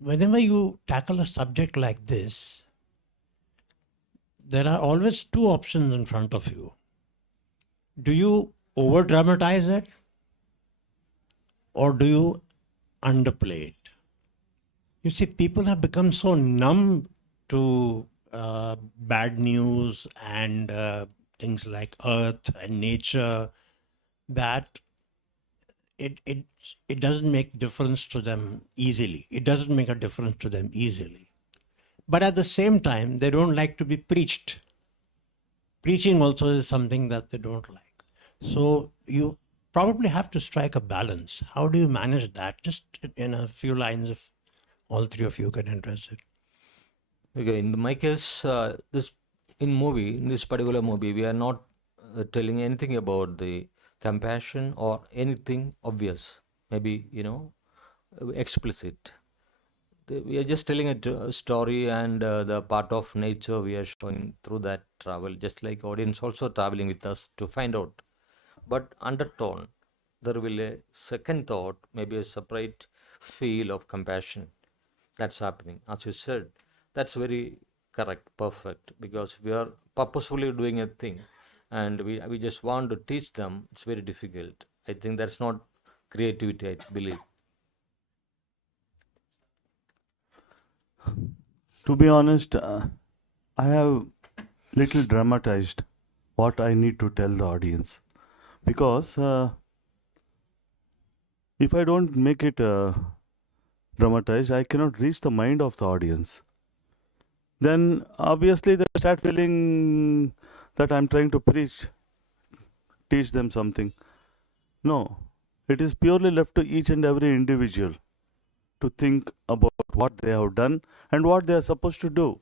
Whenever you tackle a subject like this, there are always two options in front of you. Do you over dramatize it, or do you underplay it? You see, people have become so numb to bad news and things like earth and nature that it doesn't make difference to them easily. It doesn't make a difference to them easily. But at the same time, they don't like to be preached. Preaching also is something that they don't like. So you probably have to strike a balance. How do you manage that? Just in a few lines, if all three of you can address it. Okay, in my case, in this particular movie, we are not telling anything about the compassion or anything obvious, maybe, explicit. We are just telling a story, and the part of nature we are showing through that travel, just like audience also traveling with us to find out. But undertone, there will be a second thought, maybe a separate feel of compassion that's happening. As you said, that's very correct, perfect, because we are purposefully doing a thing and we just want to teach them. It's very difficult. I think that's not creativity, I believe. To be honest, I have little dramatized what I need to tell the audience, because if I don't make it dramatized, I cannot reach the mind of the audience. Then obviously they start feeling that I'm trying to teach them something. No, it is purely left to each and every individual to think about what they have done and what they are supposed to do.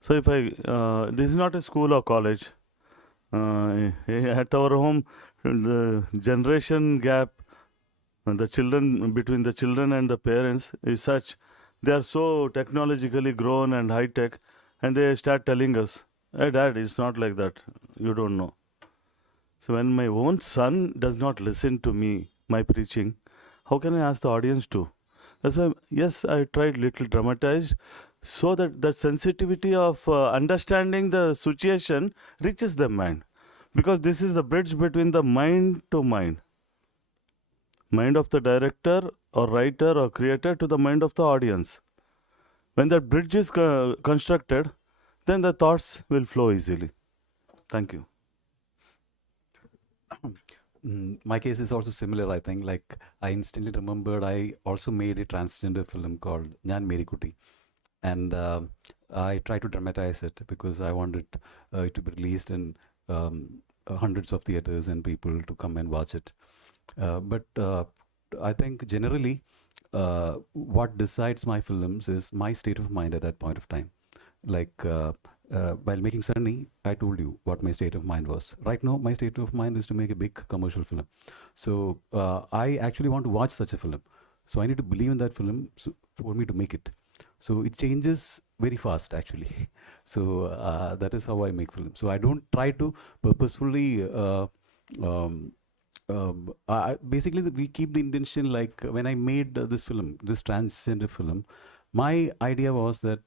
So if this is not a school or college. At our home, the generation gap, between the children and the parents is such. They are so technologically grown and high tech, and they start telling us, "Hey, Dad, it's not like that. You don't know." So when my own son does not listen to me, my preaching, how can I ask the audience to? That's why, yes, I tried little dramatized, so that the sensitivity of understanding the situation reaches the mind, because this is the bridge between the mind to mind of the director or writer or creator to the mind of the audience. When that bridge is constructed, then the thoughts will flow easily. Thank you. My case is also similar, I think. Like, I instantly remembered I also made a transgender film called Nyan Merikutti. And I tried to dramatize it because I wanted it to be released in hundreds of theaters and people to come and watch it. But I think generally what decides my films is my state of mind at that point of time. Like while making Sunny, I told you what my state of mind was. Right now, my state of mind is to make a big commercial film. So I actually want to watch such a film. So I need to believe in that film for me to make it. So it changes very fast, actually. So that is how I make films. So I don't try to purposefully basically, we keep the intention, like when I made this film, this transgender film, my idea was that,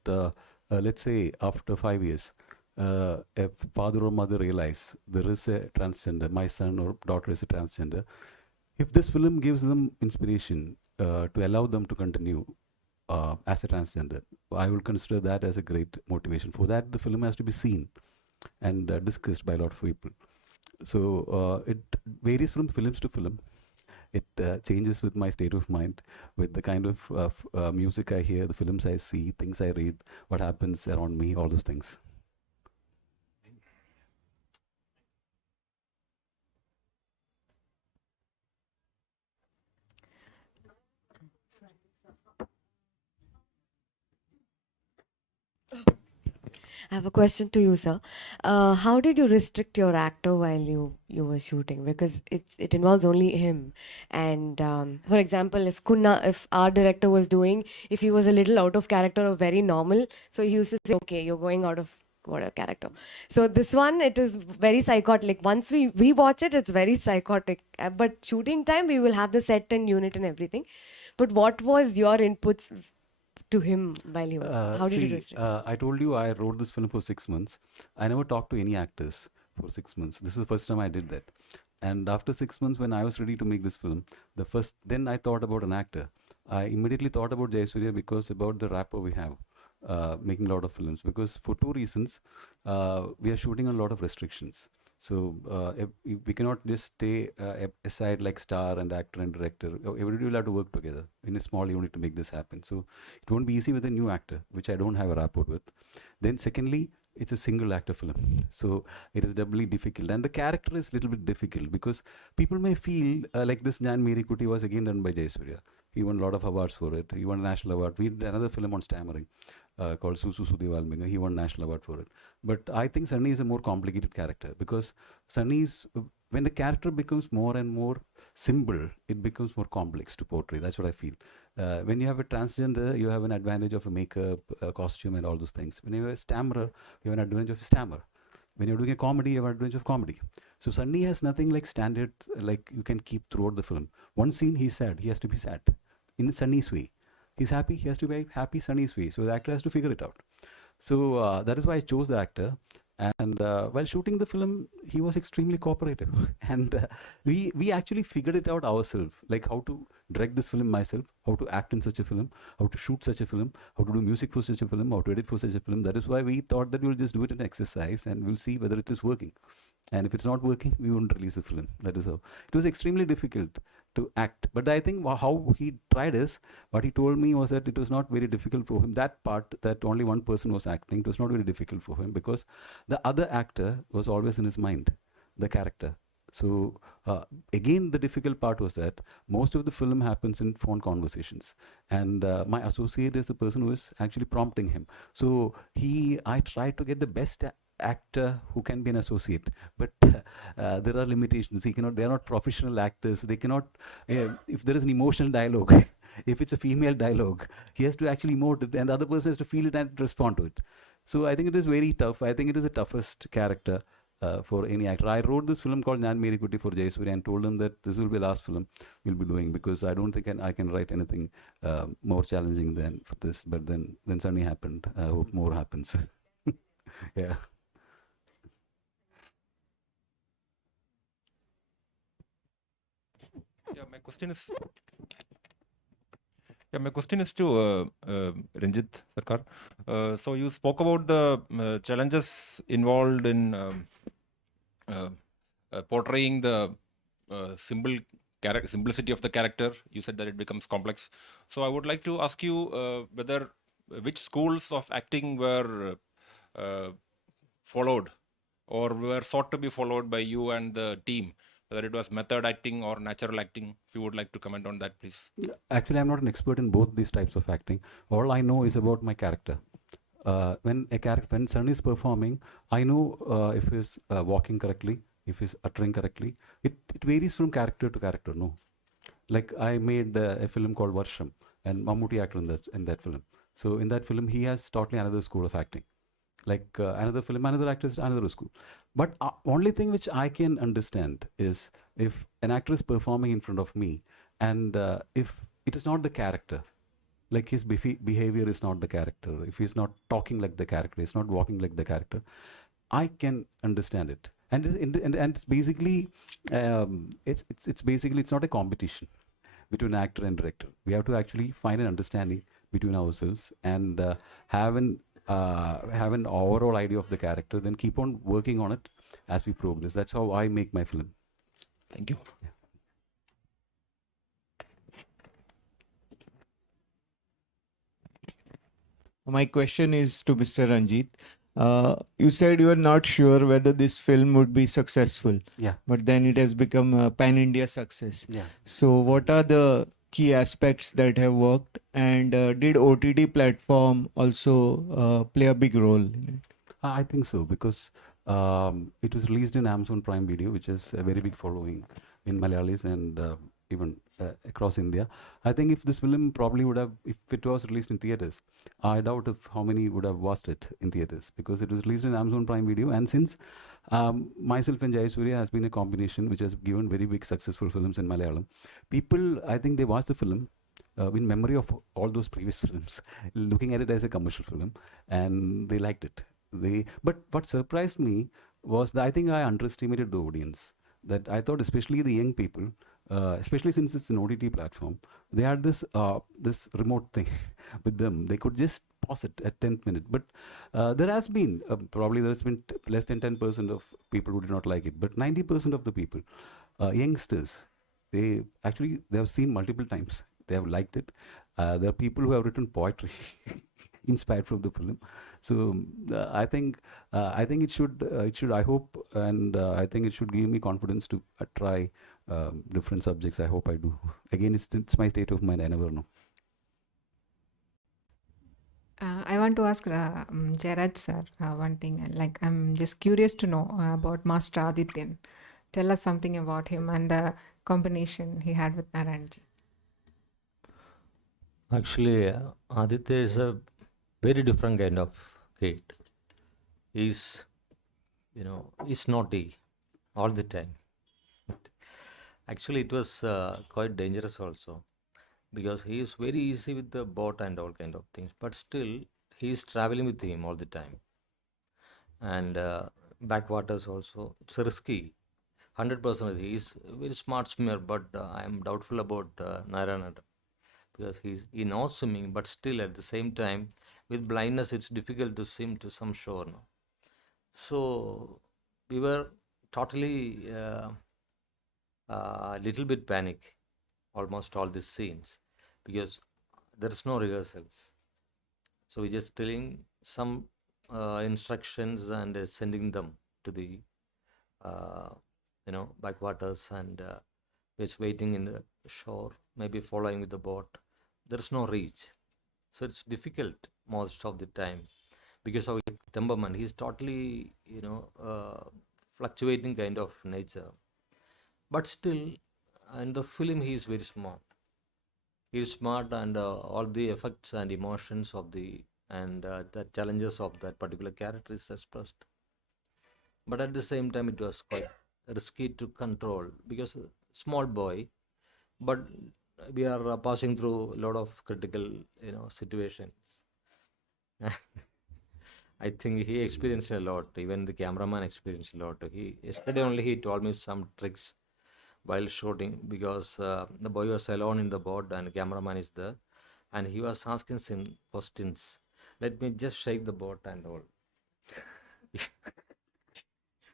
let's say after 5 years, if father or mother realize there is a transgender, my son or daughter is a transgender, if this film gives them inspiration to allow them to continue as a transgender, I will consider that as a great motivation. For that, the film has to be seen and discussed by a lot of people. So it varies from films to film. It changes with my state of mind, with the kind of music I hear, the films I see, things I read, what happens around me, all those things. I have a question to you, sir. How did you restrict your actor while you were shooting? Because it involves only him. And for example, if our director was doing, if he was a little out of character or very normal, so he used to say, okay, you're going out of what a character. So this one, it is very psychotic. Like once we watch it, it's very psychotic. But shooting time, we will have the set and unit and everything. But what was your inputs to him while he was? How did you restrict? I told you I wrote this film for 6 months. I never talked to any actors for 6 months. This is the first time I did that. And after 6 months, when I was ready to make this film, then I thought about an actor. I immediately thought about Jayasuriya because about the rapport we have. Making a lot of films, because for two reasons, we are shooting on a lot of restrictions. So we cannot just stay aside like star and actor and director. Everybody will have to work together in a small unit to make this happen. So it won't be easy with a new actor, which I don't have a rapport with. Then secondly, it's a single actor film, so it is doubly difficult, and the character is a little bit difficult because people may feel like this Njan Meri Kuti was again done by Jayasuriya. He won a lot of awards for it. He won a national award. We did another film on stammering called Susu Sudhi Valminga. He won a national award for it. But I think Sunny is a more complicated character because Sunny's, when the character becomes more and more simple, it becomes more complex to portray. That's what I feel. When you have a transgender, you have an advantage of a makeup, a costume, and all those things. When you have a stammerer, you have an advantage of a stammer. When you're doing a comedy, you have an advantage of comedy. So Sunny has nothing like standard, like you can keep throughout the film. One scene, he's sad. He has to be sad in Sunny's way. He's happy. He has to be happy Sunny's way. So the actor has to figure it out. So that is why I chose the actor. And while shooting the film, he was extremely cooperative. And we actually figured it out ourselves, like how to direct this film myself, how to act in such a film, how to shoot such a film, how to do music for such a film, how to edit for such a film. That is why we thought that we'll just do it in exercise and we'll see whether it is working. And if it's not working, we won't release the film. That is how. It was extremely difficult to act. But I think how he tried is, what he told me was that it was not very difficult for him. That part, that only one person was acting, it was not very difficult for him because the other actor was always in his mind, the character. So again, the difficult part was that most of the film happens in phone conversations. And my associate is the person who is actually prompting him. So I tried to get the best actor who can be an associate, but there are limitations. They are not professional actors. They cannot, if there is an emotional dialogue, if it's a female dialogue, he has to actually emote it and the other person has to feel it and respond to it. So I think it is very tough. I think it is the toughest character for any actor. I wrote this film called Njan Meri Kuti for Jayasuriya and told him that this will be the last film we'll be doing because I don't think I can write anything more challenging than this. But then something happened. I hope more happens. Yeah. Yeah, my question is to Ranjith Sarkar. So you spoke about the challenges involved in portraying the simplicity of the character. You said that it becomes complex. So I would like to ask you which schools of acting were followed or were sought to be followed by you and the team, whether it was method acting or natural acting. If you would like to comment on that, please. Actually, I'm not an expert in both these types of acting. All I know is about my character. When Sun is performing, I know if he's walking correctly, if he's uttering correctly. It varies from character to character, no? Like I made a film called Varsham and Mammootty actor in that film. So in that film, he has totally another school of acting. Like another film, another actor is another school. But only thing which I can understand is if an actor is performing in front of me and if it is not the character, like his behavior is not the character, if he's not talking like the character, he's not walking like the character, I can understand it. And it's basically, it's not a competition between actor and director. We have to actually find an understanding between ourselves and have an overall idea of the character, then keep on working on it as we progress. That's how I make my film. Thank you. Yeah. My question is to Mr. Ranjith. You said you are not sure whether this film would be successful. Yeah. But then it has become a pan-India success. Yeah. So what are the key aspects that have worked, and did OTT platform also play a big role in it? I think so because it was released in Amazon Prime Video, which is a very big following in Malayalis and even across India. I think if this film probably would have, if it was released in theaters, I doubt if how many would have watched it in theaters because it was released in Amazon Prime Video. And since myself and Jayasuriya has been a combination which has given very big successful films in Malayalam, people, I think they watch the film in memory of all those previous films, looking at it as a commercial film, and they liked it. But what surprised me was that I think I underestimated the audience. That I thought, especially the young people, especially since it's an OTT platform, they had this remote thing with them. They could just pause it at 10th minute. But there has been probably less than 10% of people who did not like it. But 90% of the people, youngsters, they have seen multiple times. They have liked it. There are people who have written poetry inspired from the film. So I think it should. I hope, and I think it should give me confidence to try different subjects. I hope I do. Again, it's my state of mind. I never know. I want to ask Jayaraj sir one thing. Like, I'm just curious to know about Master Adityan. Tell us something about him and the combination he had with Narayanji. Actually, Aditya is a very different kind of kid. He's naughty all the time. Actually, it was quite dangerous also because he is very easy with the boat and all kind of things. But still, he is traveling with him all the time. And backwaters also, it's risky. 100%. He is a very smart swimmer, but I am doubtful about Narayan because he knows swimming, but still at the same time, with blindness, it's difficult to swim to some shore. No? So we were totally little bit panic, almost all these scenes, because there is no rehearsals. So we just telling some instructions and sending them to the backwaters and just waiting in the shore, maybe following with the boat. There is no reach, so it's difficult most of the time because of his temperament. He's totally fluctuating kind of nature, but still in the film he is very smart. He is smart, and all the effects and emotions of the challenges of that particular character is expressed. But at the same time, it was quite risky to control because small boy, but we are passing through a lot of critical situations. I think he experienced a lot. Even the cameraman experienced a lot. Yesterday only he told me some tricks while shooting because the boy was alone in the boat and the cameraman is there, and he was asking some questions. Let me just shake the boat and all.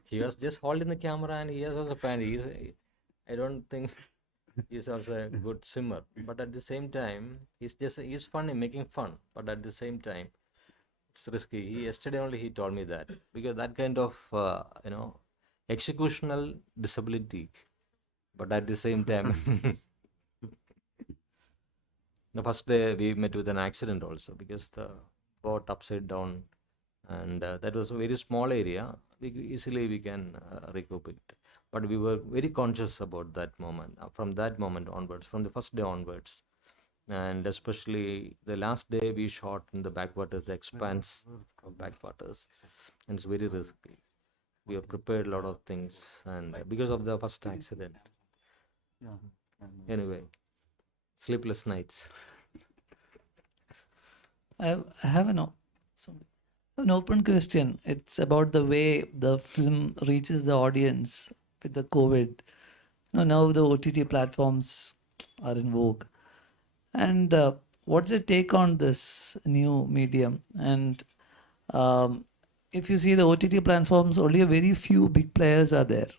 He was just holding the camera and he has also panic. I don't think he's also a good swimmer, but at the same time, he's funny, making fun. But at the same time, it's risky. Yesterday only he told me that because that kind of executional disability. But at the same time, the first day we met with an accident also because the boat upside down, and that was a very small area. We can recoup it. But we were very conscious about that moment. From that moment onwards, from the first day onwards, and especially the last day we shot in the backwaters, the expanse of backwaters, and it's very risky. We have prepared a lot of things, and because of the first accident. Anyway, sleepless nights. I have an open question. It's about the way the film reaches the audience with the COVID. Now the OTT platforms are in vogue. And what's your take on this new medium? And if you see the OTT platforms, only a very few big players are there.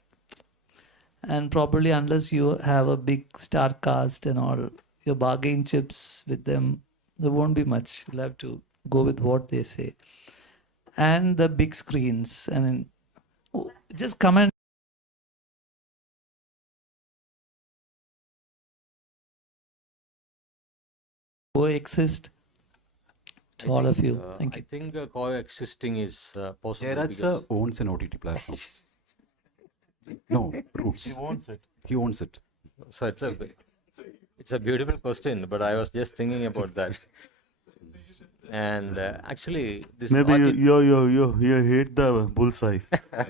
And probably unless you have a big star cast and all, your bargain chips with them, there won't be much. You'll have to go with what they say. And the big screens. I mean, just comment. Coexist to all of you. Thank I you. think coexisting is possible. Jayaraj sir owns an OTT platform. No, Roots. He wants it. He owns it. So it's a beautiful question, but I was just thinking about that. And actually, this Maybe OTT you hit the bullseye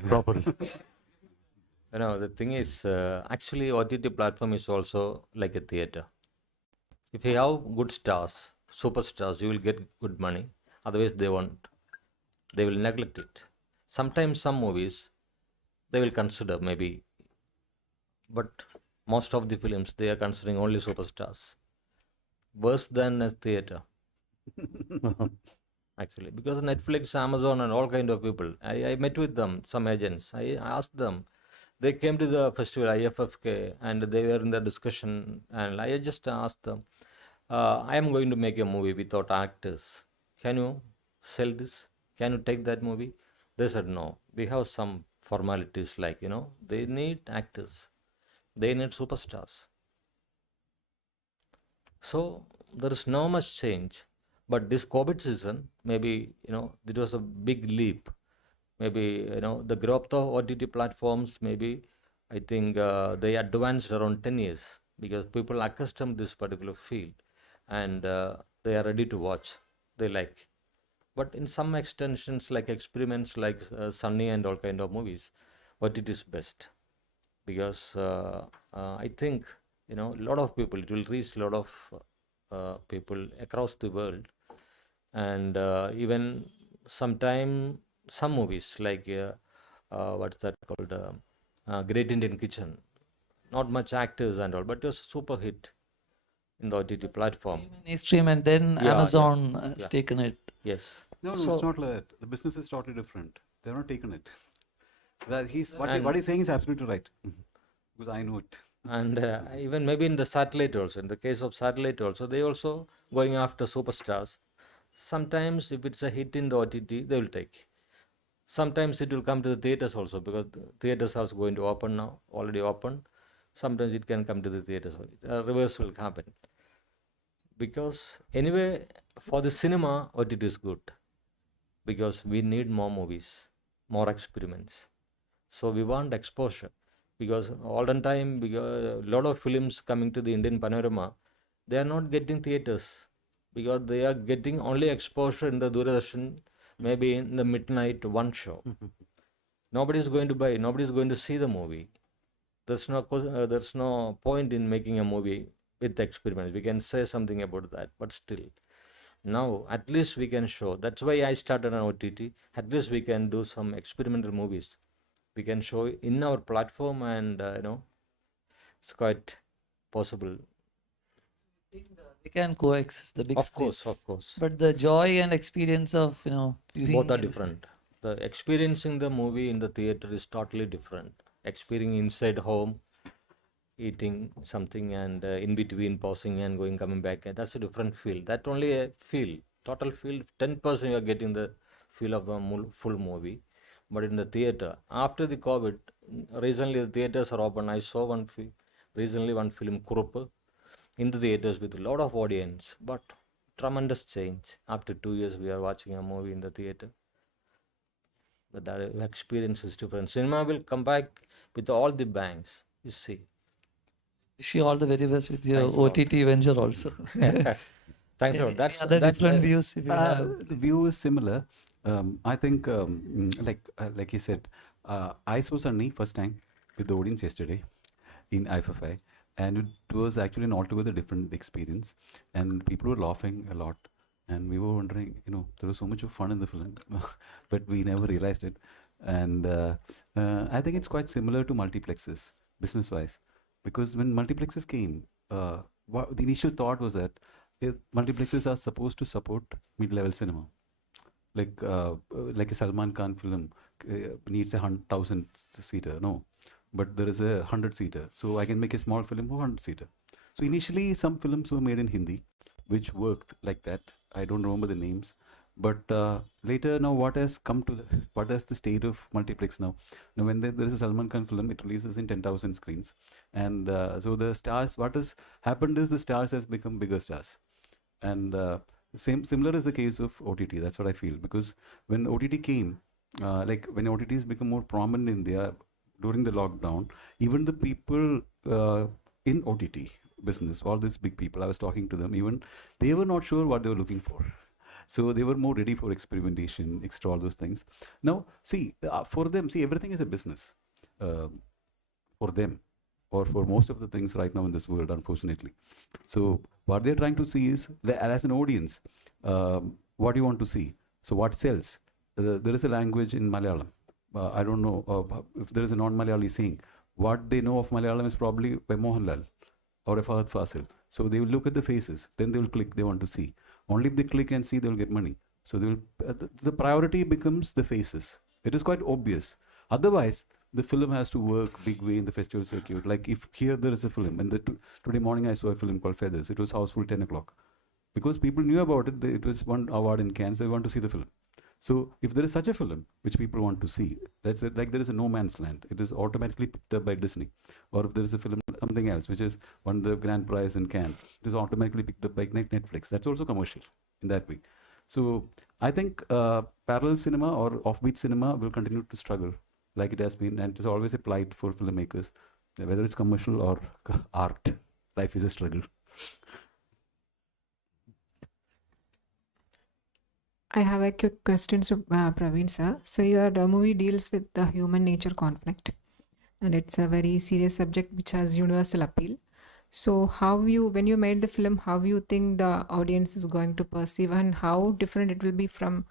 properly. the thing is, actually, OTT platform is also like a theater. If you have good stars, superstars, you will get good money. Otherwise, they won't. They will neglect it. Sometimes some movies they will consider maybe, but most of the films they are considering only superstars. Worse than a theater, actually, because Netflix, Amazon, and all kind of people. I met with them, some agents. I asked them. They came to the festival IFFK and they were in the discussion, and I just asked them, I am going to make a movie without actors. Can you sell this? Can you take that movie? They said no. We have some formalities like, they need actors. They need superstars. So there is no much change. But this COVID season, maybe, it was a big leap. Maybe, the growth of OTT platforms, maybe, I think they advanced around 10 years because people accustomed to this particular field and they are ready to watch. They like. But in some extensions, like experiments like Sunny and all kind of movies, OTT is best because I think, a lot of people, it will reach a lot of people across the world. And even sometime some movies like what's that called, Great Indian Kitchen, not much actors and all, but it was a super hit in the OTT platform. Stream and then Yeah, Amazon yeah, has yeah. taken it. Yes. No, So- it's not like that. The business is totally different. They've not taken it. What And- he's saying is absolutely right. Because I know it. And even maybe in the satellite also, in the case of satellite also, they also going after superstars. Sometimes if it's a hit in the OTT, they will take. Sometimes it will come to the theaters also because the theaters are going to open now, already open. Sometimes it can come to the theaters. Reverse will happen. Because anyway, for the cinema, OTT is good. Because we need more movies, more experiments. So we want exposure. Because olden time, because a lot of films coming to the Indian Panorama, they are not getting theaters. Because they are getting only exposure in the Doordarshan, maybe in the midnight one show. Nobody is going to buy, nobody is going to see the movie. There's no point in making a movie with experiments. We can say something about that, but still. Now, at least we can show. That's why I started an OTT. At least we can do some experimental movies. We can show in our platform and, it's quite possible. They can coexist, the big Of screen. course, of course. But the joy and experience of, viewing Both are in- different. The experiencing the movie in the theater is totally different. Experiencing inside home, eating something and in between pausing and going coming back, that's a different feel. That only a feel, total feel. 10% you are getting the feel of a full movie. But in the theater, after the COVID, recently the theaters are open. I saw recently one film, Krupakar, in the theaters with a lot of audience, but tremendous change. After 2 years, we are watching a movie in the theater. But that experience is different. Cinema will come back with all the bangs, you see. Wish you all the very best with your Thanks a lot. OTT venture also. Thanks a lot. Any That's other that, different views if you have. The view is similar. I think, like he said, I saw Sunny first time with the audience yesterday in IFFI, and it was actually an altogether different experience. And people were laughing a lot, and we were wondering, there was so much of fun in the film, but we never realized it. And I think it's quite similar to multiplexes, business-wise, because when multiplexes came, the initial thought was that multiplexes are supposed to support mid-level cinema. Like a Salman Khan film needs a 1,000-seater. No, but there is a 100-seater. So I can make a small film for 100-seater. So initially some films were made in Hindi, which worked like that. I don't remember the names. But later now what has the state of multiplex now? Now when there is a Salman Khan film, it releases in 10,000 screens. And so the stars, what has happened is the stars has become bigger stars. And Similar is the case of OTT. That's what I feel, because when OTT came, like when OTTs become more prominent in India during the lockdown, even the people in OTT business, all these big people, I was talking to them, even they were not sure what they were looking for. So they were more ready for experimentation, extra all those things. Now, see, for them, see, everything is a business for them, or for most of the things right now in this world, unfortunately. So what they're trying to see is, as an audience, what do you want to see? So what sells? There is a language in Malayalam. I don't know if there is a non-Malayali saying. What they know of Malayalam is probably by Mohanlal or a Fahad Fasil. So they will look at the faces, then they will click, they want to see. Only if they click and see, they will get money. So they will, the priority becomes the faces. It is quite obvious. Otherwise, the film has to work big way in the festival circuit. Like if here there is a film, and today morning I saw a film called Feathers. It was houseful 10 o'clock. Because people knew about it, it was won award in Cannes, they want to see the film. So if there is such a film which people want to see, that's it, like there is a no man's land. It is automatically picked up by Disney. Or if there is a film, something else, which is won the grand prize in Cannes, it is automatically picked up by Netflix. That's also commercial in that way. So I think parallel cinema or offbeat cinema will continue to struggle like it has been, and it is always a plight for filmmakers, whether it's commercial or art. Life is a struggle. I have a quick question to Praveen sir. So your movie deals with the human nature conflict, and it's a very serious subject which has universal appeal. So when you made the film, how you think the audience is going to perceive, and how different it will be from,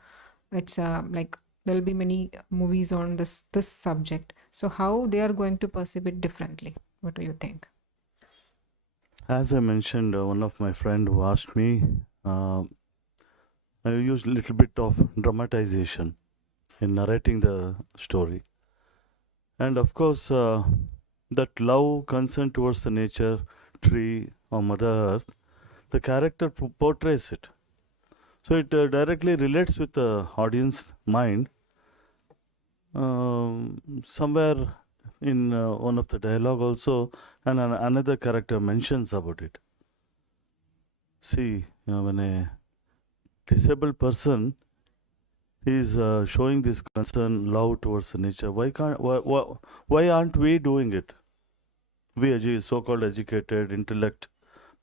it's like there will be many movies on this subject. So how they are going to perceive it differently? What do you think? As I mentioned, one of my friend who asked me, I used a little bit of dramatization in narrating the story. And of course, that love, concern towards the nature, tree or Mother Earth, the character portrays it. So it directly relates with the audience mind. Somewhere in one of the dialogue also, and another character mentions about it. See, when a disabled person is showing this concern, love towards the nature, why aren't we doing it? We so-called educated, intellect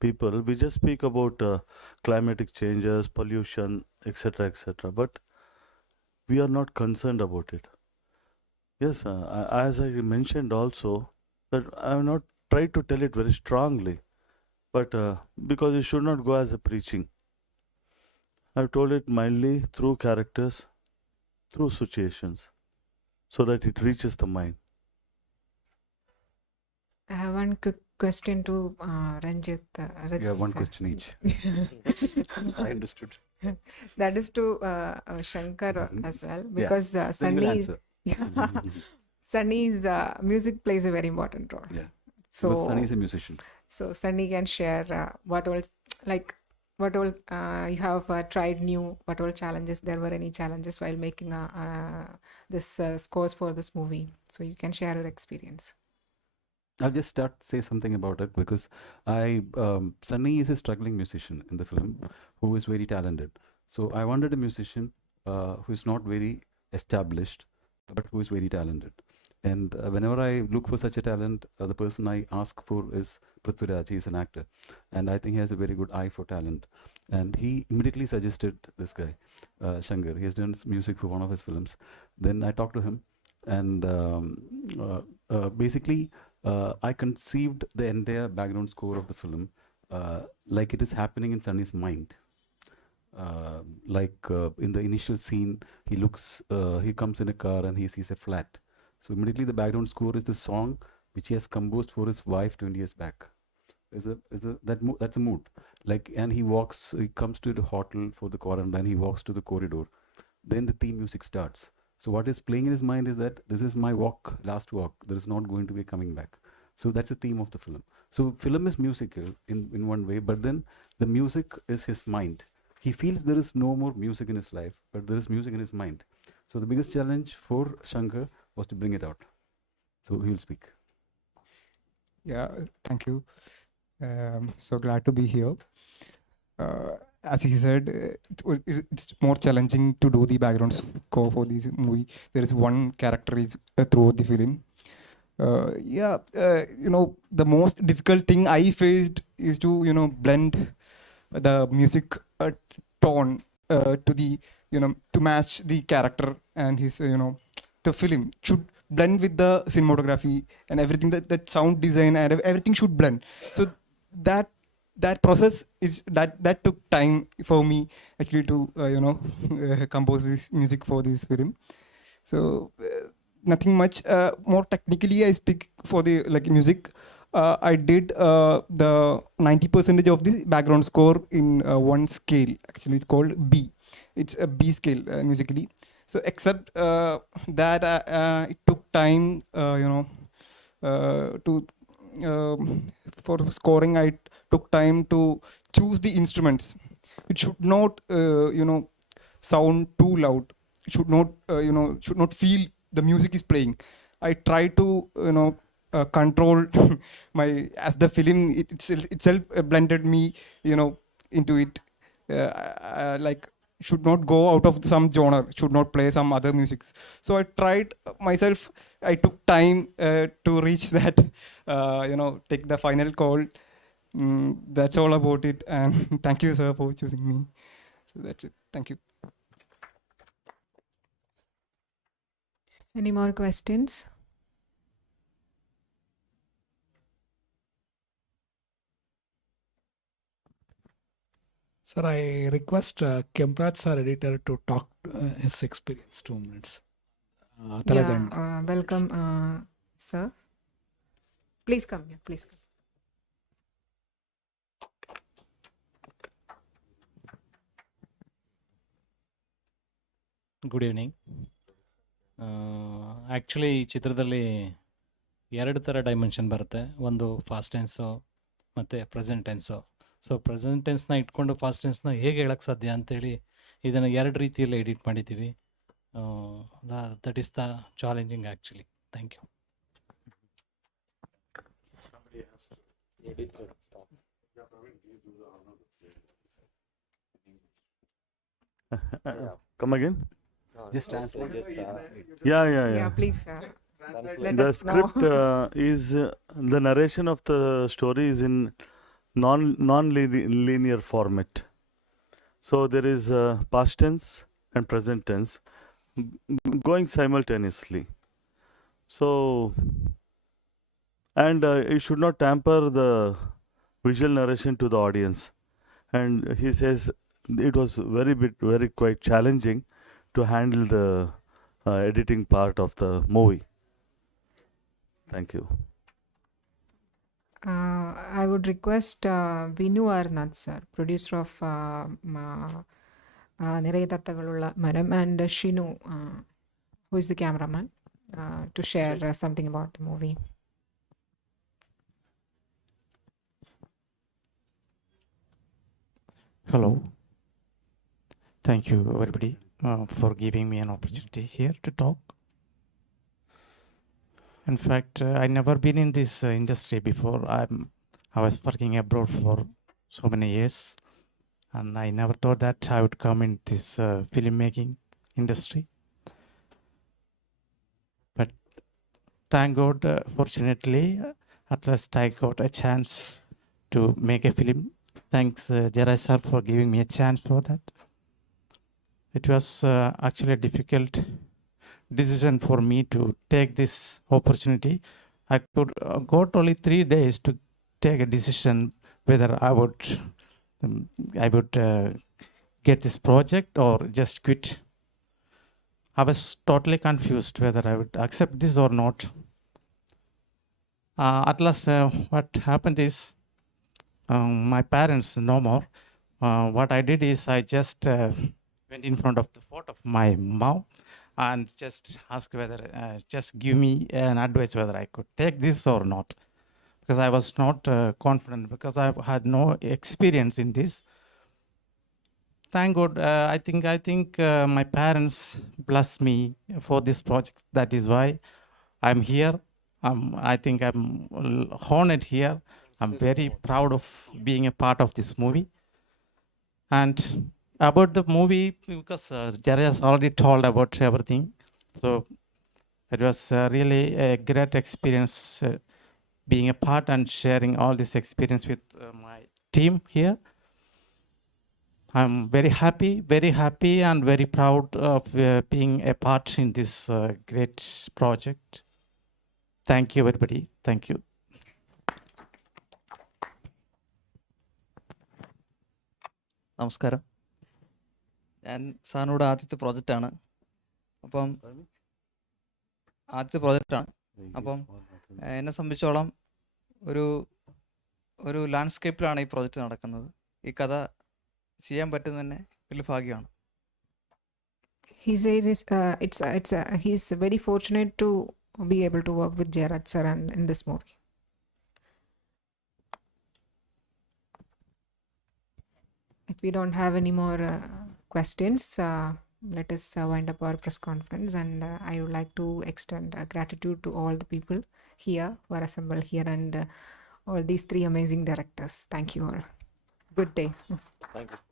people, we just speak about climatic changes, pollution, etc., etc. But we are not concerned about it. Yes, as I mentioned also, that I have not tried to tell it very strongly, but because it should not go as a preaching. I've told it mildly through characters, through situations, so that it reaches the mind. I have one quick question to Ranjith. Yeah, one question each. I understood. That is to Sankar as well, because Sunny's music plays a very important role. Yeah. So because Sunny is a musician. So Sunny can share what all you have tried new, what all challenges, there were any challenges while making this scores for this movie. So you can share your experience. I'll just say something about it, because Sunny is a struggling musician in the film who is very talented. So I wanted a musician who is not very established, but who is very talented. And whenever I look for such a talent, the person I ask for is Prithviraj. He is an actor, and I think he has a very good eye for talent. And he immediately suggested this guy, Shankar. He has done music for one of his films. Then I talked to him, and basically I conceived the entire background score of the film like it is happening in Sunny's mind. In the initial scene, he comes in a car and he sees a flat. So immediately the background score is the song which he has composed for his wife 20 years back. That's a mood. And he comes to the hotel for the quarantine, he walks to the corridor. Then the theme music starts. So what is playing in his mind is that this is my last walk. There is not going to be coming back. So that's the theme of the film. So film is musical in one way, but then the music is his mind. He feels there is no more music in his life, but there is music in his mind. So the biggest challenge for Shankar was to bring it out. So he will speak. Yeah, thank you. So glad to be here. as he said, it's more challenging to do the background score for this movie. There is one character is throughout the film. The most difficult thing I faced is to blend the music tone to the to match the character and his the film should blend with the cinematography and everything, that sound design and everything should blend. So that process is that took time for me actually to compose this music for this film. So nothing much more technically I speak for the music. I did the 90% of the background score in one scale. Actually, it's called B. It's a B scale musically. So except that it took time, to for scoring. I took time to choose the instruments. It should not, sound too loud. It should not, should not feel the music is playing. I try to, control as the film itself blended me, into it. Should not go out of some genre, should not play some other musics. So I tried myself. I took time to reach that, take the final call. That's all about it. And thank you, sir, for choosing me. So that's it. Thank you. Any more questions? Sir, I request Kempraj, our editor, to talk his experience 2 minutes. Taledanda. Welcome, sir. Please come here. Please come. Good evening. Actually ಈ ಚಿತ್ರದಲ್ಲಿ 2 ಥರ dimension ಬರುತ್ತೆ. ಒಂದು fast tens ಮತ್ತು present tens. So present ಟೆನ್ಸ್ನ ಇಟ್ಕೊಂಡು fast ಟೆನ್ಸ್ನ ಹೇಗೆ ಹೇಳಕ್ಕೆ ಸಾಧ್ಯ ಅಂತೇಳಿ ಇದನ್ನು 2 ರೀತಿಯಲ್ಲಿ ಎಡಿಟ್ ಮಾಡಿದ್ದೀವಿ. That is the challenging actually. Thank you. Come again? Just translate. Yeah. Please, let The us script know. is the narration of the story is in non-linear format. So there is past tense and present tense going simultaneously. So, and you should not tamper the visual narration to the audience. And he says it was very quite challenging to handle the editing part of the movie. Thank you. I would request Vinu Arnath, sir, producer of Niraye Thathakalulla Maram, and Shinu, who is the cameraman, to share something about the movie. Hello. Thank you, everybody, for giving me an opportunity here to talk. In fact, I never been in this industry before. I was working abroad for so many years, and I never thought that I would come in this filmmaking industry. But thank God, fortunately, at last I got a chance to make a film. Thanks, Jayaraj sir, for giving me a chance for that. It was actually a difficult decision for me to take this opportunity. I could got only 3 days to take a decision whether I would get this project or just quit. I was totally confused whether I would accept this or not. At last, what happened is my parents no more. What I did is I just went in front of the photo of my mom and just asked whether, just give me an advice whether I could take this or not. Because I was not confident, because I had no experience in this. Thank God, I think my parents blessed me for this project. That is why I'm here. I think I'm honored here. I'm very proud of being a part of this movie. And about the movie, because Jayaraj has already told about everything, so it was really a great experience being a part and sharing all this experience with my team here. I'm very happy and very proud of being a part in this great project. Thank you, everybody. Thank you. നമസ്കാരം. ഞാൻ സാറിനോട് ആദ്യത്തെ പ്രോജക്റ്റാണ്. അപ്പം എന്നെ സംബന്ധിച്ചോളം ഒരു ലാൻഡ്സ്കേപ്പിലാണ് ഈ project നടക്കുന്നത്. ഈ കഥ ചെയ്യാൻ പറ്റുന്നത് തന്നെ വലിയ ഭാഗ്യമാണ്. He says he's very fortunate to be able to work with Jayaraj sir and in this movie. If we don't have any more questions, let us wind up our press conference, and I would like to extend gratitude to all the people here who are assembled here and all these three amazing directors. Thank you all. Good day. Thank you.